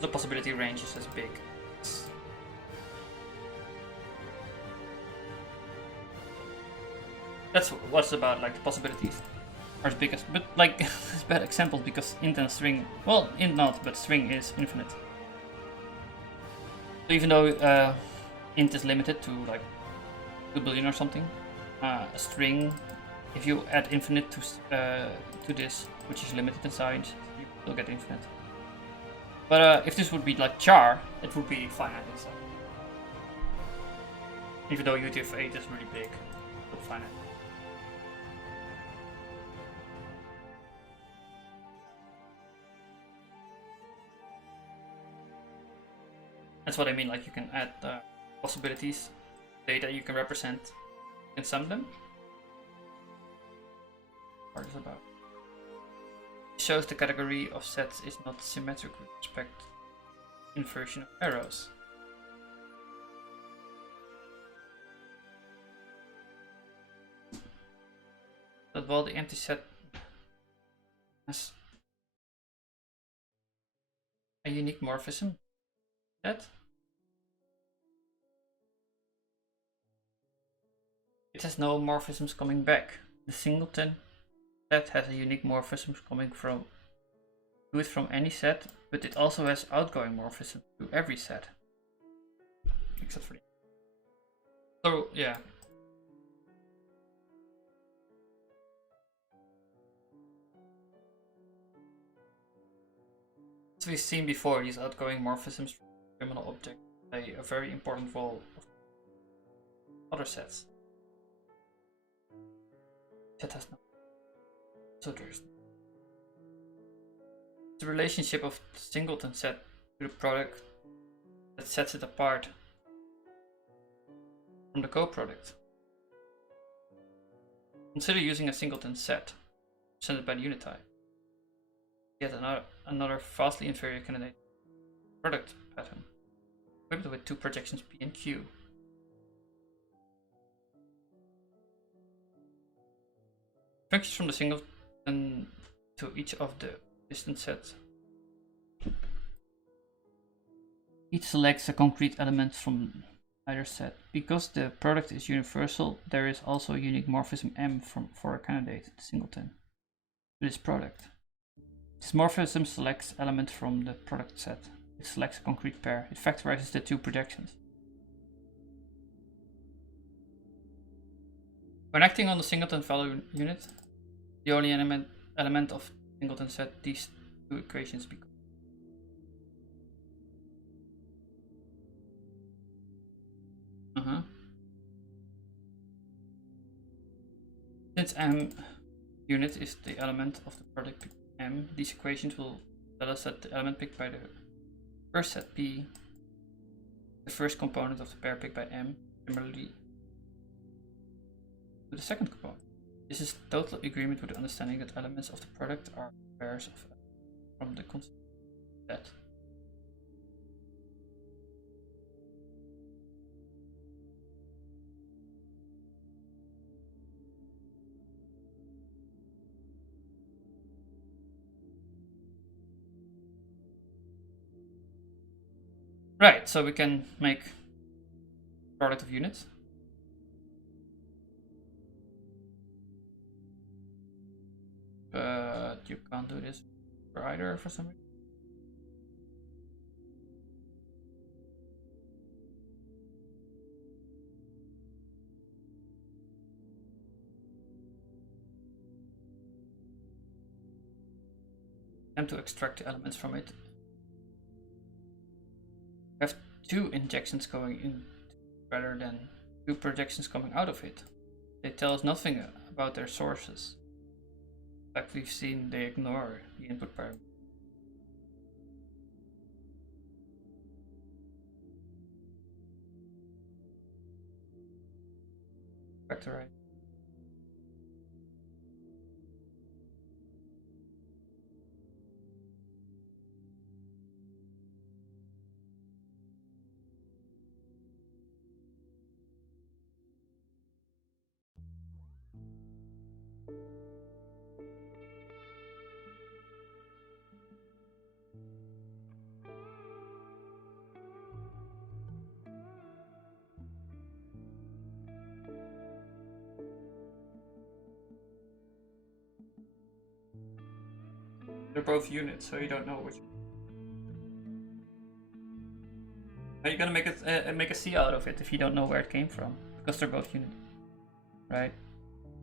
The possibility range is as big. That's what's about, like, the possibilities are as big as, but like it's bad examples because int and string, well, int not, but string is infinite. So even though int is limited to like 2 billion or something, a string, if you add infinite to this, which is limited in size, you will get infinite. But if this would be like char, it would be finite in size. Even though UTF-8 is really big, but finite. That's what I mean, like you can add possibilities, data you can represent, you can sum them. What is about? It shows the category of sets is not symmetric with respect to inversion of arrows. That while the empty set has a unique morphism set, it has no morphisms coming back. The singleton set has a unique morphisms coming from to it from any set, but it also has outgoing morphisms to every set, except for the. So yeah. As we've seen before, these outgoing morphisms from terminal objects play a very important role of other sets. Set has no. So there's the relationship of the singleton set to the product that sets it apart from the coproduct. Consider using a singleton set represented by the unit type. Yet another vastly inferior candidate product pattern, equipped with two projections P and Q. Functions from the singleton to each of the distant sets. Each selects a concrete element from either set. Because the product is universal, there is also a unique morphism M for a candidate singleton to this product. This morphism selects elements from the product set. It selects a concrete pair. It factorizes the two projections. When acting on the singleton value unit, the only element of singleton set, these two equations become. Since M unit is the element of the product M, these equations will tell us that the element picked by the first set P, the first component of the pair picked by M, similarly to the second component. This is total agreement with the understanding that elements of the product are pairs of from the constant set. Right, so we can make product of units. But you can't do this for either for some reason. And to extract the elements from it. We have two injections going in rather than two projections coming out of it. They tell us nothing about their sources. In fact, we've seen they ignore the input parameter. Factorize. They're both units, so you don't know which. Are you gonna make it make a C out of it if you don't know where it came from? Because they're both unit, right?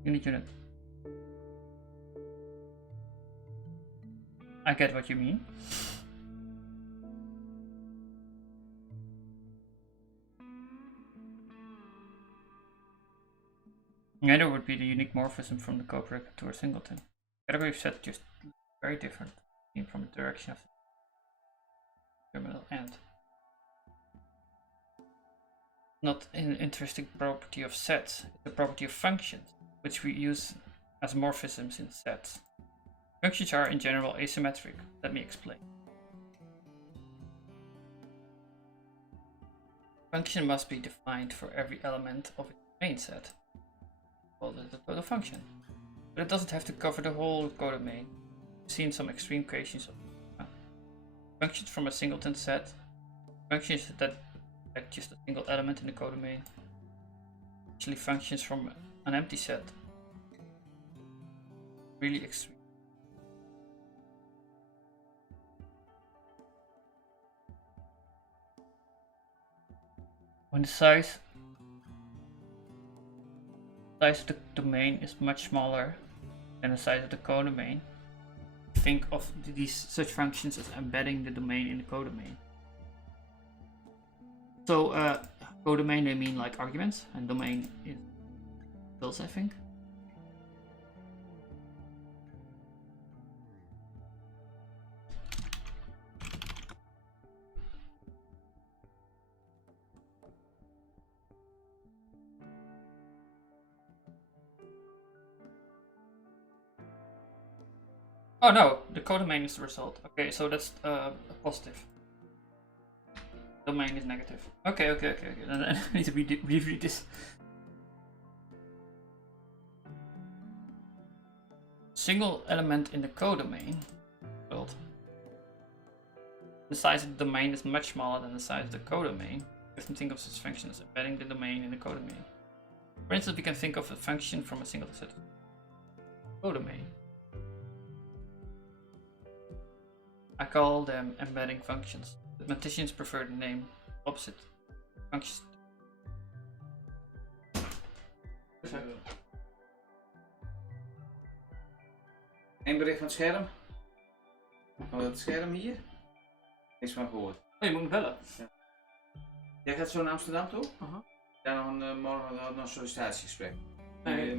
Unit. I get what you mean. Neither would be the unique morphism from the coproduct to a singleton. Category of set just very different from the direction of the terminal end. not an interesting property of sets, it's a property of functions, which we use as morphisms in sets. Functions are in general asymmetric. Let me explain. Function must be defined for every element of its main set, called the total function. But it doesn't have to cover the whole codomain. We've seen some extreme cases of functions from a singleton set, functions that like just a single element in the codomain, actually functions from an empty set. Really extreme. When the size of the domain is much smaller than the size of the codomain, think of these such functions as embedding the domain in the codomain. So codomain, they mean like arguments, and domain is fields, I think. Oh no, the codomain is the result. Okay, so that's a positive. Domain is negative. Okay. Then I need to reread this. Single element in the codomain. The size of the domain is much smaller than the size of the codomain. We can think of such functions as embedding the domain in the codomain. For instance, we can think of a function from a single set codomain. I call them embedding functions. Mathematicians prefer the name opposite functions. Eén bericht van het scherm. Van het scherm hier. Niks van gehoord. Oh, je moet me bellen. Ja. Jij gaat zo naar Amsterdam toe? Ja, dan morgen nog een sollicitatiegesprek. Nee.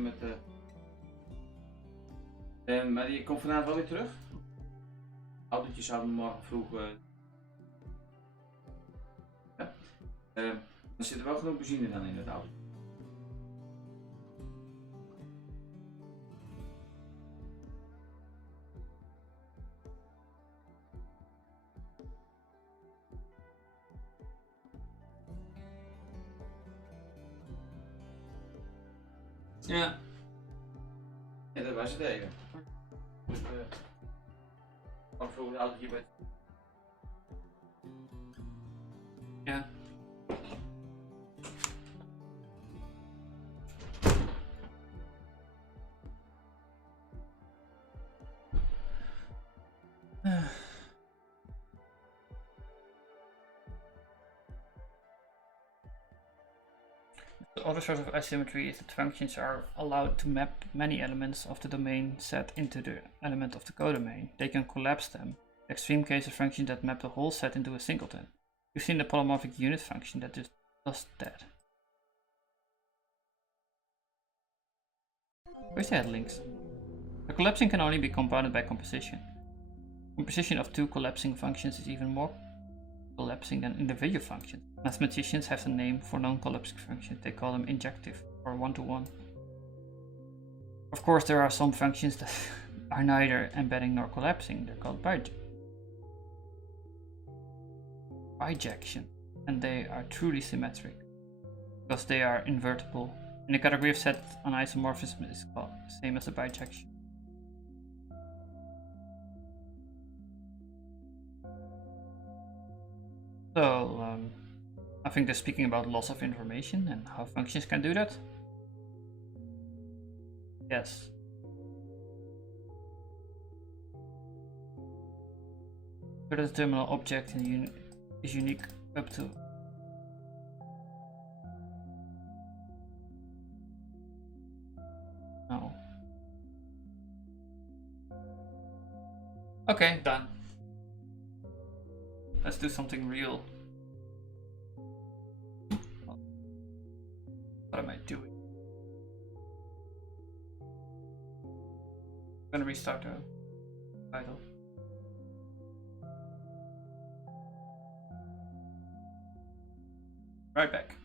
Maar je komt vanavond wel weer terug? Autootje zouden morgen vroeg. Ja? Dan zit er wel genoeg benzine dan in het auto. Ja. Ja, dat was het even. Dus van vroeger het autootje bij. Ja. The other source of asymmetry is that functions are allowed to map many elements of the domain set into the element of the codomain. They can collapse them. The extreme case of functions that map the whole set into a singleton. We've seen the polymorphic unit function that just does that. Where's the head links? The collapsing can only be compounded by composition. Composition of two collapsing functions is even more collapsing than individual functions. Mathematicians have a name for non-collapsing functions. They call them injective or one-to-one. Of course, there are some functions that are neither embedding nor collapsing. They're called bijection, and they are truly symmetric because they are invertible. In the category of set, an isomorphism is called the same as a bijection. So, I think they're speaking about loss of information and how functions can do that. Yes. But the terminal object is unique up to. No. Okay, done. Let's do something real. What am I doing? I'm gonna restart the title. Right back.